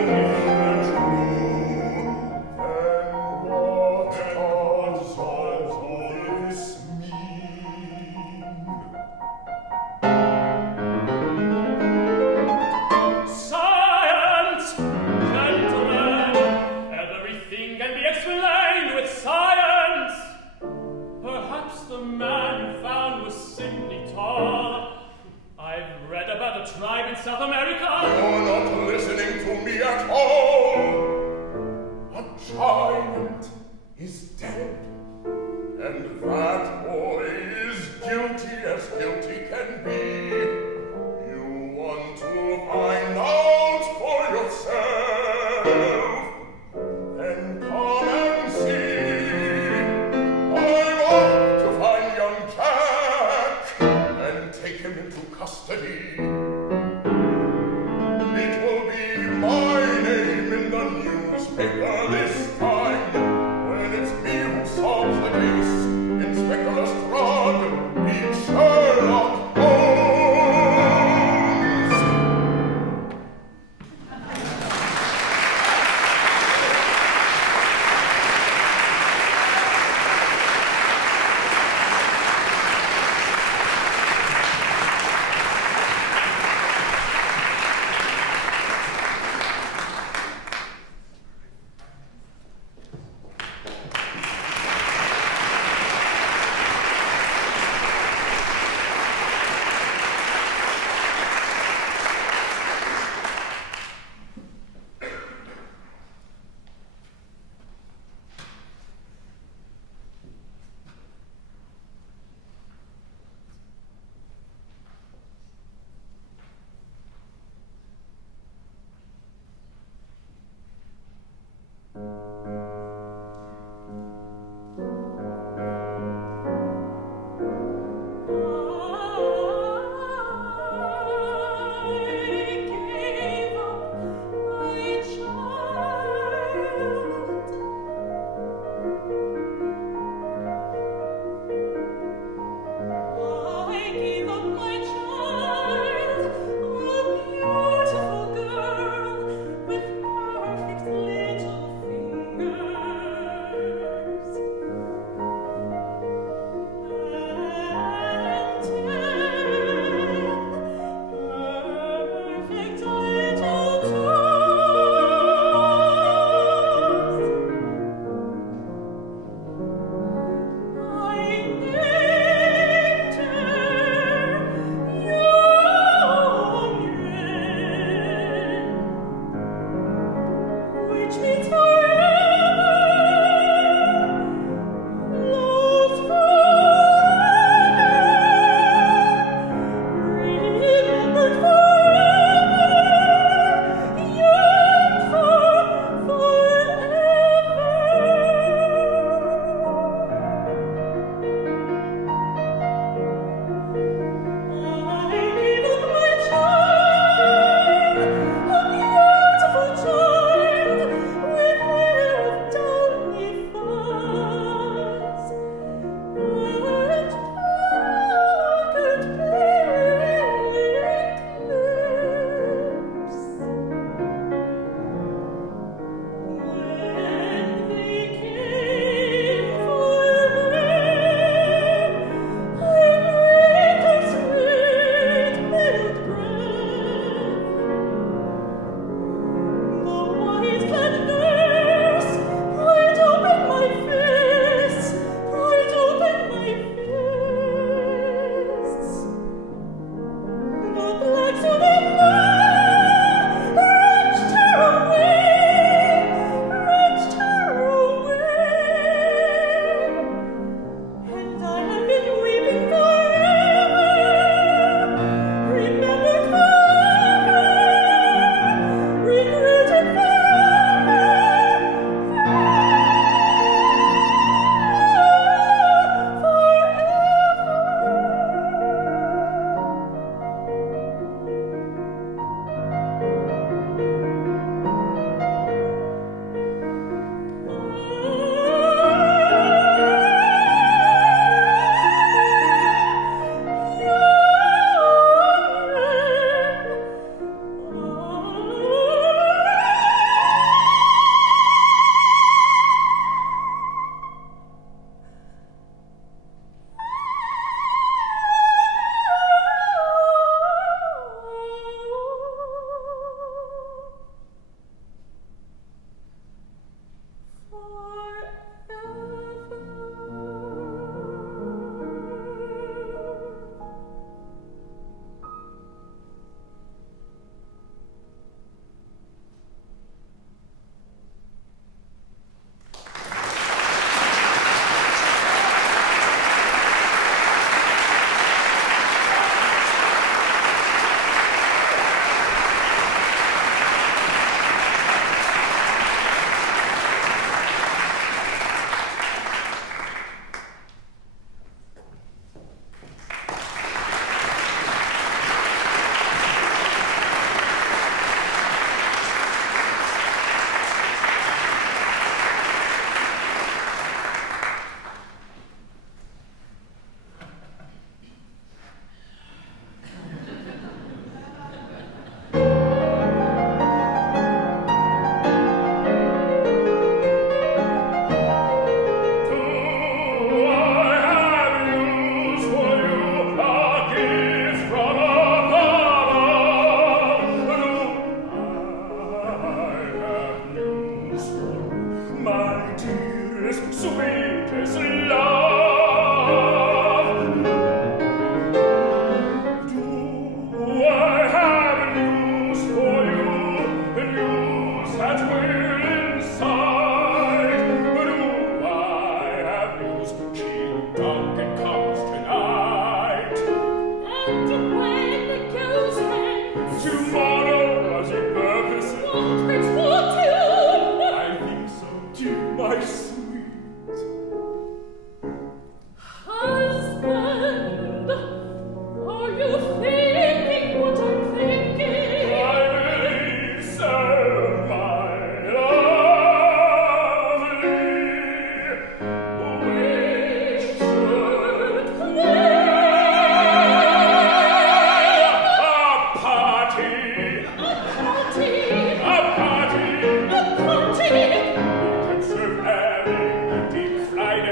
what does all this mean? Science! Gentlemen, everything can be explained with science. Perhaps the man you found was simply tall. I've read about a tribe in South America. You're not listening to me at all. A giant is dead, and that boy is guilty as guilty can be. You want to find out for yourself? Then come and see. I'm off to find young Jack and take him into custody. It will be my name in the newspaper this time, when it's me who solves the case. Inspector Lestrade, beat Sherlock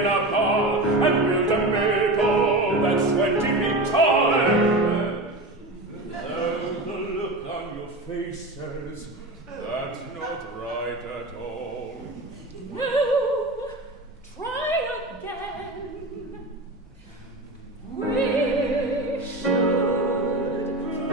a bar and built a maple that's 20 feet tall. And the look on your faces, that's not right at all. No, try again. We should play.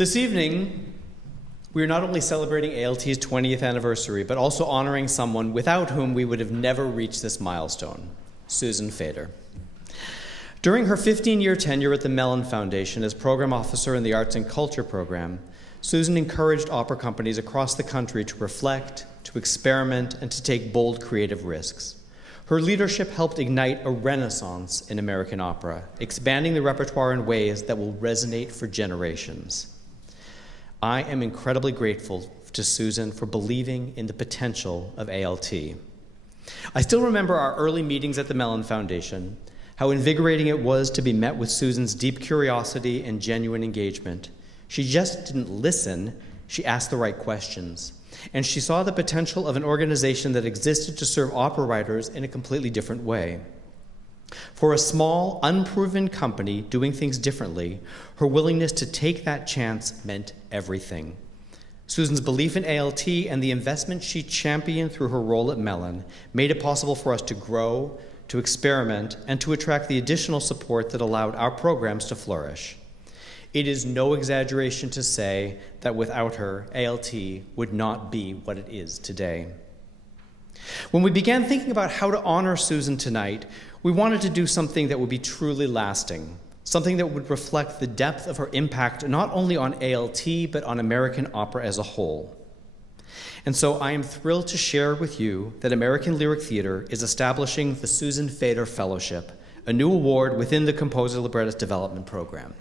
This evening, we are not only celebrating ALT's 20th anniversary, but also honoring someone without whom we would have never reached this milestone, Susan Fader. During her 15-year tenure at the Mellon Foundation as program officer in the Arts and Culture program, Susan encouraged opera companies across the country to reflect, to experiment, and to take bold creative risks. Her leadership helped ignite a renaissance in American opera, expanding the repertoire in ways that will resonate for generations. I am incredibly grateful to Susan for believing in the potential of ALT. I still remember our early meetings at the Mellon Foundation, how invigorating it was to be met with Susan's deep curiosity and genuine engagement. She just didn't listen, she asked the right questions. And she saw the potential of an organization that existed to serve opera writers in a completely different way. For a small, unproven company doing things differently, her willingness to take that chance meant everything. Susan's belief in ALT and the investment she championed through her role at Mellon made it possible for us to grow, to experiment, and to attract the additional support that allowed our programs to flourish. It is no exaggeration to say that without her, ALT would not be what it is today. When we began thinking about how to honor Susan tonight, we wanted to do something that would be truly lasting, something that would reflect the depth of her impact not only on ALT, but on American opera as a whole. And so I am thrilled to share with you that American Lyric Theater is establishing the Susan Fader Fellowship, a new award within the Composer Librettist Development Program.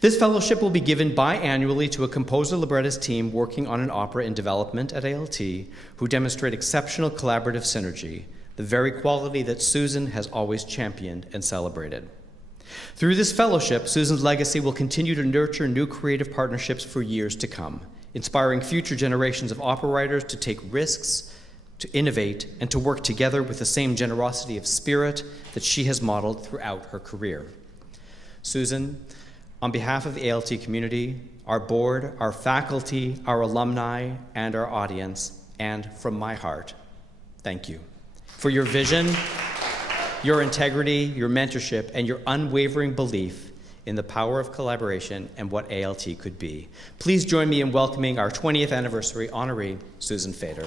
This fellowship will be given biannually to a composer librettist team working on an opera in development at ALT who demonstrate exceptional collaborative synergy, the very quality that Susan has always championed and celebrated. Through this fellowship, Susan's legacy will continue to nurture new creative partnerships for years to come, inspiring future generations of opera writers to take risks, to innovate, and to work together with the same generosity of spirit that she has modeled throughout her career. Susan, on behalf of the ALT community, our board, our faculty, our alumni, and our audience, and from my heart, thank you for your vision, your integrity, your mentorship, and your unwavering belief in the power of collaboration and what ALT could be. Please join me in welcoming our 20th anniversary honoree, Susan Fader.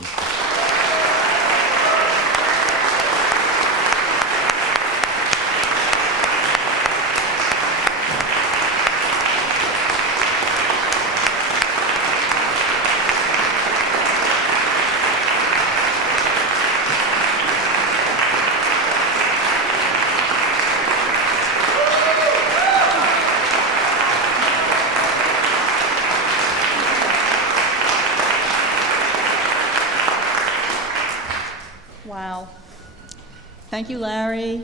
Thank you, Larry,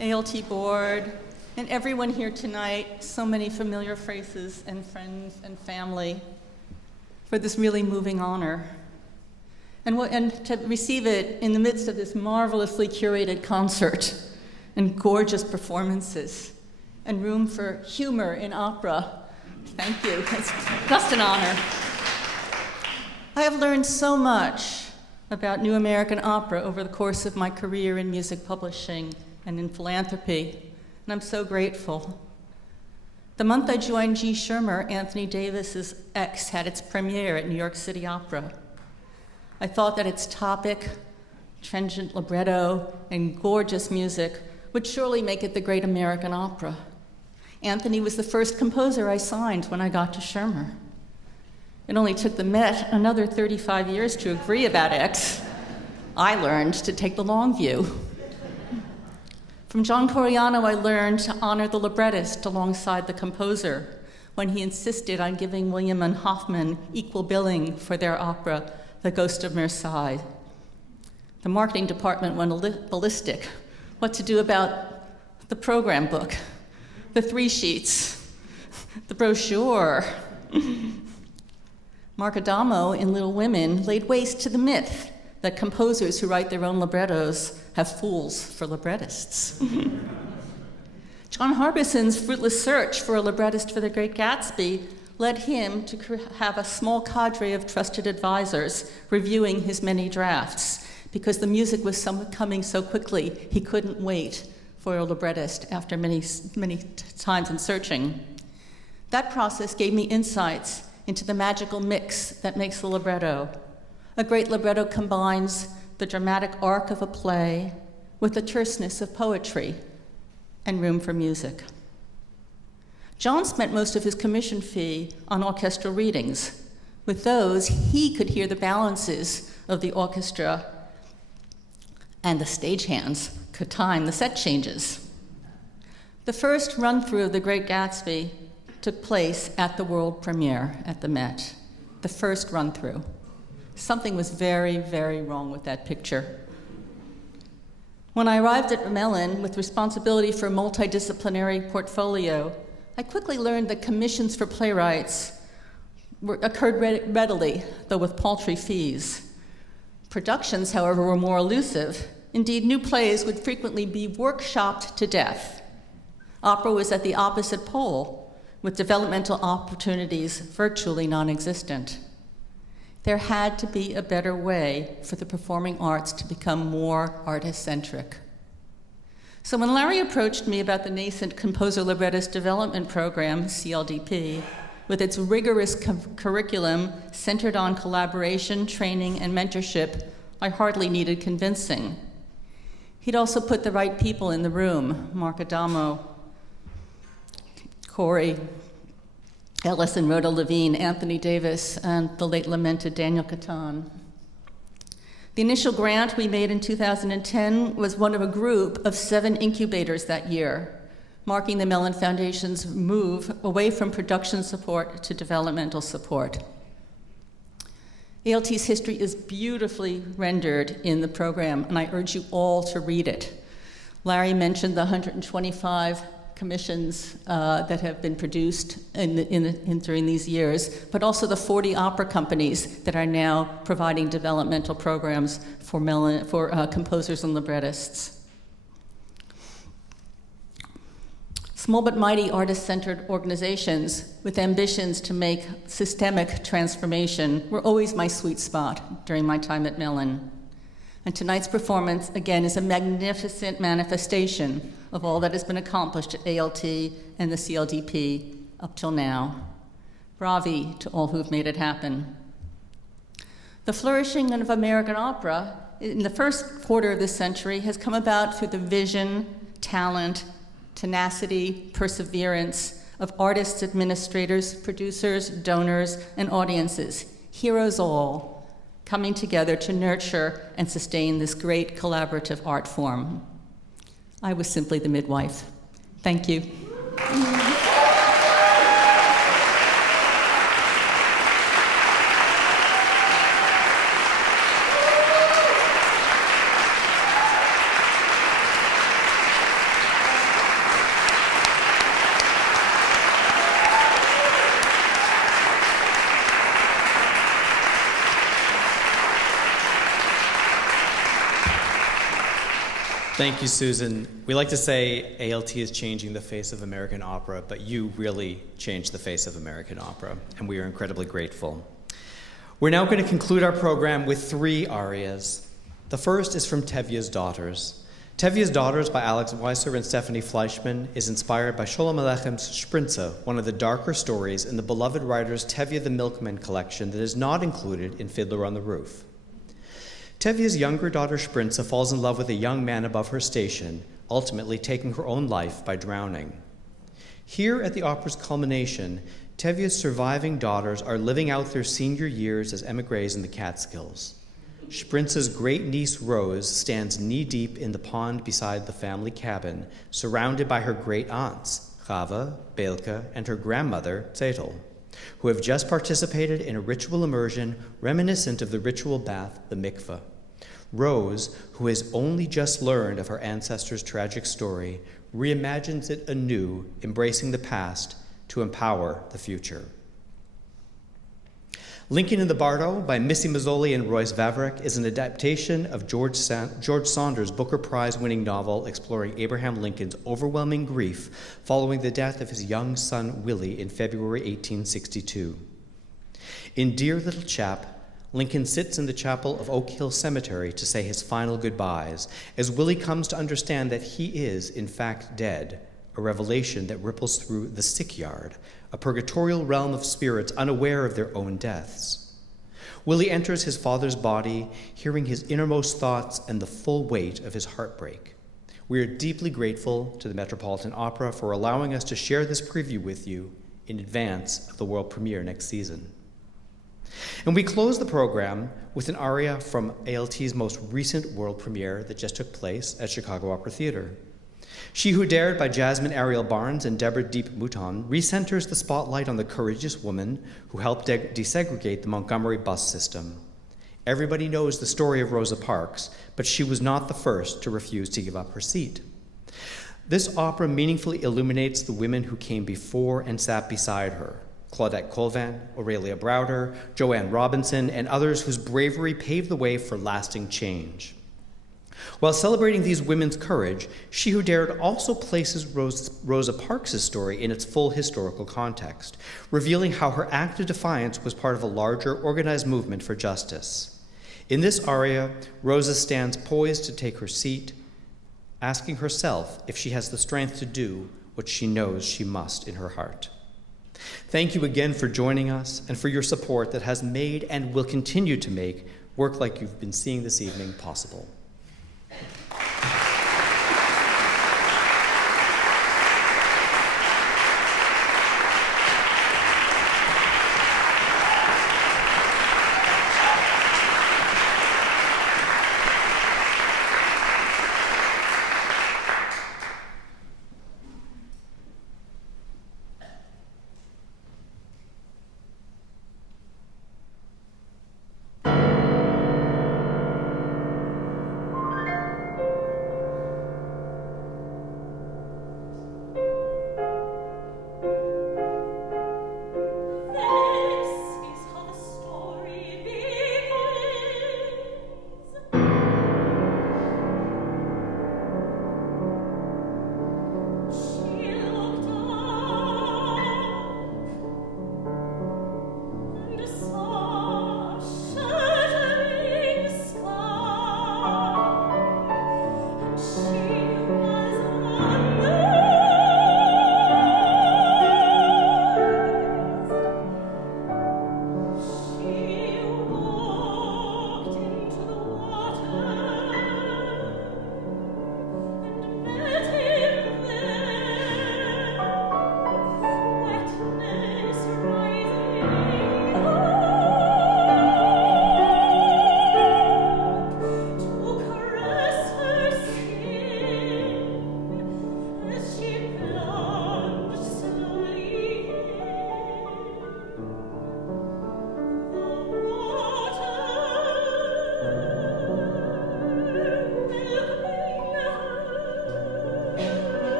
ALT board, and everyone here tonight, so many familiar faces and friends and family, for this really moving honor. And to receive it in the midst of this marvelously curated concert and gorgeous performances and room for humor in opera. Thank you. It's just an honor. I have learned so much about New American Opera over the course of my career in music publishing and in philanthropy, and I'm so grateful. The month I joined G. Schirmer, Anthony Davis's X had its premiere at New York City Opera. I thought that its topic, trenchant libretto, and gorgeous music would surely make it the great American opera. Anthony was the first composer I signed when I got to Schirmer. It only took the Met another 35 years to agree about X. I learned to take the long view. From John Coriano, I learned to honor the librettist alongside the composer when he insisted on giving William and Hoffman equal billing for their opera, The Ghost of Versailles. The marketing department went ballistic. What to do about the program book, the 3 sheets, the brochure. Mark Adamo in Little Women laid waste to the myth that composers who write their own librettos have fools for librettists. John Harbison's fruitless search for a librettist for The Great Gatsby led him to have a small cadre of trusted advisors reviewing his many drafts because the music was coming so quickly he couldn't wait for a librettist after many times in searching. That process gave me insights into the magical mix that makes the libretto. A great libretto combines the dramatic arc of a play with the terseness of poetry and room for music. John spent most of his commission fee on orchestral readings. With those, he could hear the balances of the orchestra, and the stagehands could time the set changes. The first run-through of The Great Gatsby took place at the world premiere at the Met, the first run-through. Something was very, very wrong with that picture. When I arrived at Mellon with responsibility for a multidisciplinary portfolio, I quickly learned that commissions for playwrights occurred readily, though with paltry fees. Productions, however, were more elusive. Indeed, new plays would frequently be workshopped to death. Opera was at the opposite pole, with developmental opportunities virtually non-existent. There had to be a better way for the performing arts to become more artist-centric. So when Larry approached me about the nascent Composer Librettist Development Program, CLDP, with its rigorous curriculum centered on collaboration, training, and mentorship, I hardly needed convincing. He'd also put the right people in the room, Mark Adamo, Corey, Ellison, Rhoda Levine, Anthony Davis, and the late lamented Daniel Catan. The initial grant we made in 2010 was one of a group of 7 incubators that year, marking the Mellon Foundation's move away from production support to developmental support. ALT's history is beautifully rendered in the program, and I urge you all to read it. Larry mentioned the 125 commissions that have been produced during these years, but also the 40 opera companies that are now providing developmental programs for composers and librettists. Small but mighty artist-centered organizations with ambitions to make systemic transformation were always my sweet spot during my time at Mellon. And tonight's performance, again, is a magnificent manifestation of all that has been accomplished at ALT and the CLDP up till now. Bravi to all who've made it happen. The flourishing of American opera in the first quarter of this century has come about through the vision, talent, tenacity, perseverance of artists, administrators, producers, donors, and audiences, heroes all, coming together to nurture and sustain this great collaborative art form. I was simply the midwife. Thank you. Thank you, Susan. We like to say ALT is changing the face of American opera, but you really changed the face of American opera, and we are incredibly grateful. We're now going to conclude our program with 3 arias. The first is from Tevye's Daughters. Tevye's Daughters by Alex Weiser and Stephanie Fleischmann is inspired by Sholem Aleichem's Sprinze, one of the darker stories in the beloved writer's Tevye the Milkman collection that is not included in Fiddler on the Roof. Tevye's younger daughter Sprinze falls in love with a young man above her station, ultimately taking her own life by drowning. Here at the opera's culmination, Tevye's surviving daughters are living out their senior years as émigrés in the Catskills. Sprinze's great niece Rose stands knee-deep in the pond beside the family cabin, surrounded by her great aunts, Chava, Belka, and her grandmother, Zettel, who have just participated in a ritual immersion reminiscent of the ritual bath, the mikveh. Rose, who has only just learned of her ancestors' tragic story, reimagines it anew, embracing the past to empower the future. Lincoln in the Bardo by Missy Mazzoli and Royce Vavrek is an adaptation of George Saunders' Booker Prize-winning novel exploring Abraham Lincoln's overwhelming grief following the death of his young son Willie in February 1862. In Dear Little Chap, Lincoln sits in the chapel of Oak Hill Cemetery to say his final goodbyes as Willie comes to understand that he is, in fact, dead, a revelation that ripples through the sick yard, a purgatorial realm of spirits unaware of their own deaths. Willie enters his father's body, hearing his innermost thoughts and the full weight of his heartbreak. We are deeply grateful to the Metropolitan Opera for allowing us to share this preview with you in advance of the world premiere next season. And we close the program with an aria from ALT's most recent world premiere that just took place at Chicago Opera Theater. She Who Dared by Jasmine Ariel Barnes and Deborah D.E.E.P. Mouton recenters the spotlight on the courageous woman who helped desegregate the Montgomery bus system. Everybody knows the story of Rosa Parks, but she was not the first to refuse to give up her seat. This opera meaningfully illuminates the women who came before and sat beside her: Claudette Colvin, Aurelia Browder, Joanne Robinson, and others whose bravery paved the way for lasting change. While celebrating these women's courage, She Who Dared also places Rosa Parks' story in its full historical context, revealing how her act of defiance was part of a larger organized movement for justice. In this aria, Rosa stands poised to take her seat, asking herself if she has the strength to do what she knows she must in her heart. Thank you again for joining us and for your support that has made and will continue to make work like you've been seeing this evening possible.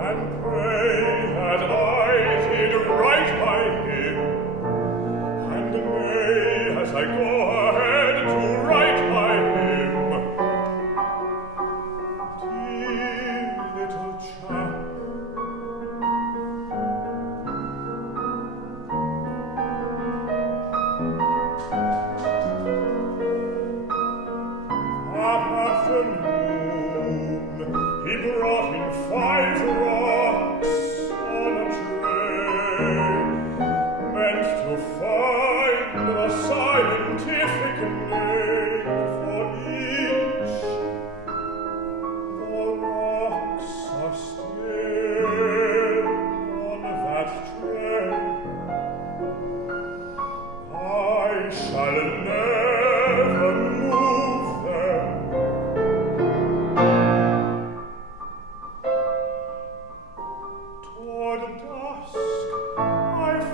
And pray that I did right by him, and may as I go ahead to right by him. Dear little chap, that afternoon he brought in 5 rocks on a tray, meant to find a scientific name for each. The rocks are still on that tray. I shall never move them. Toward dusk, I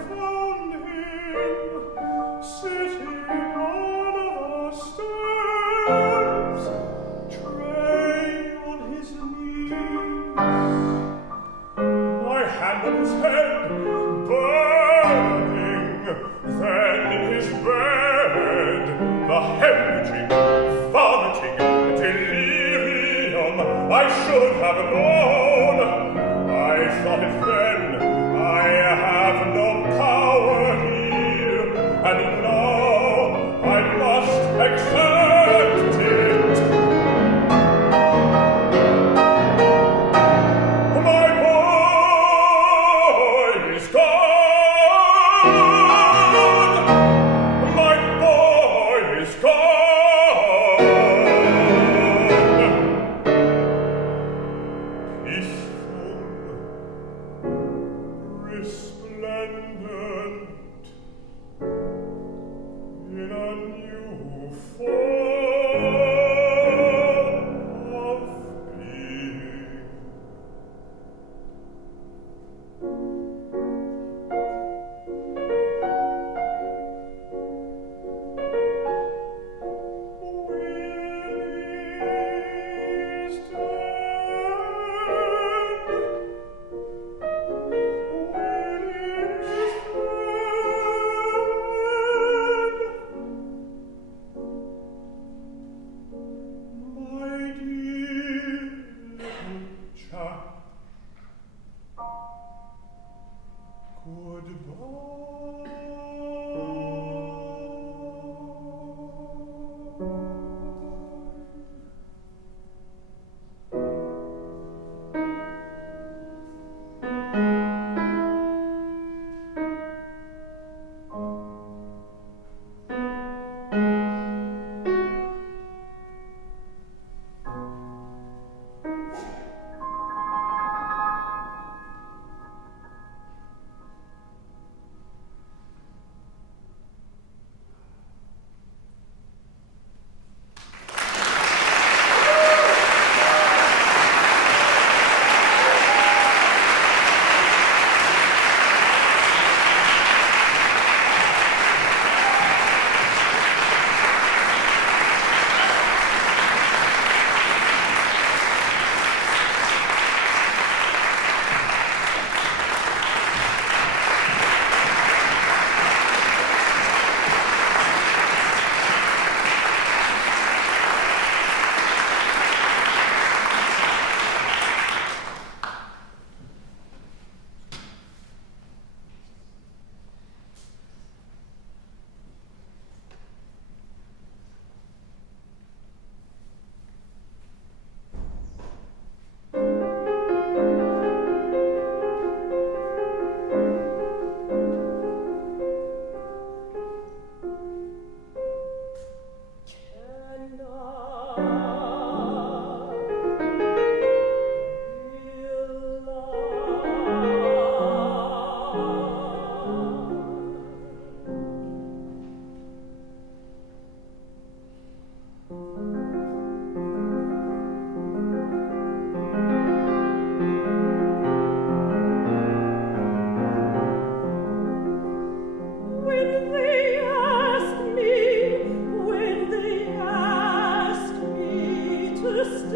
found him sitting on the steps, tray on his knees, my hand on his head, burning. Then in his bed, the hemorrhaging, vomiting, delirium I should have known. I thought it then, I have no power here, and now I must accept it. My boy is gone. My boy is gone. When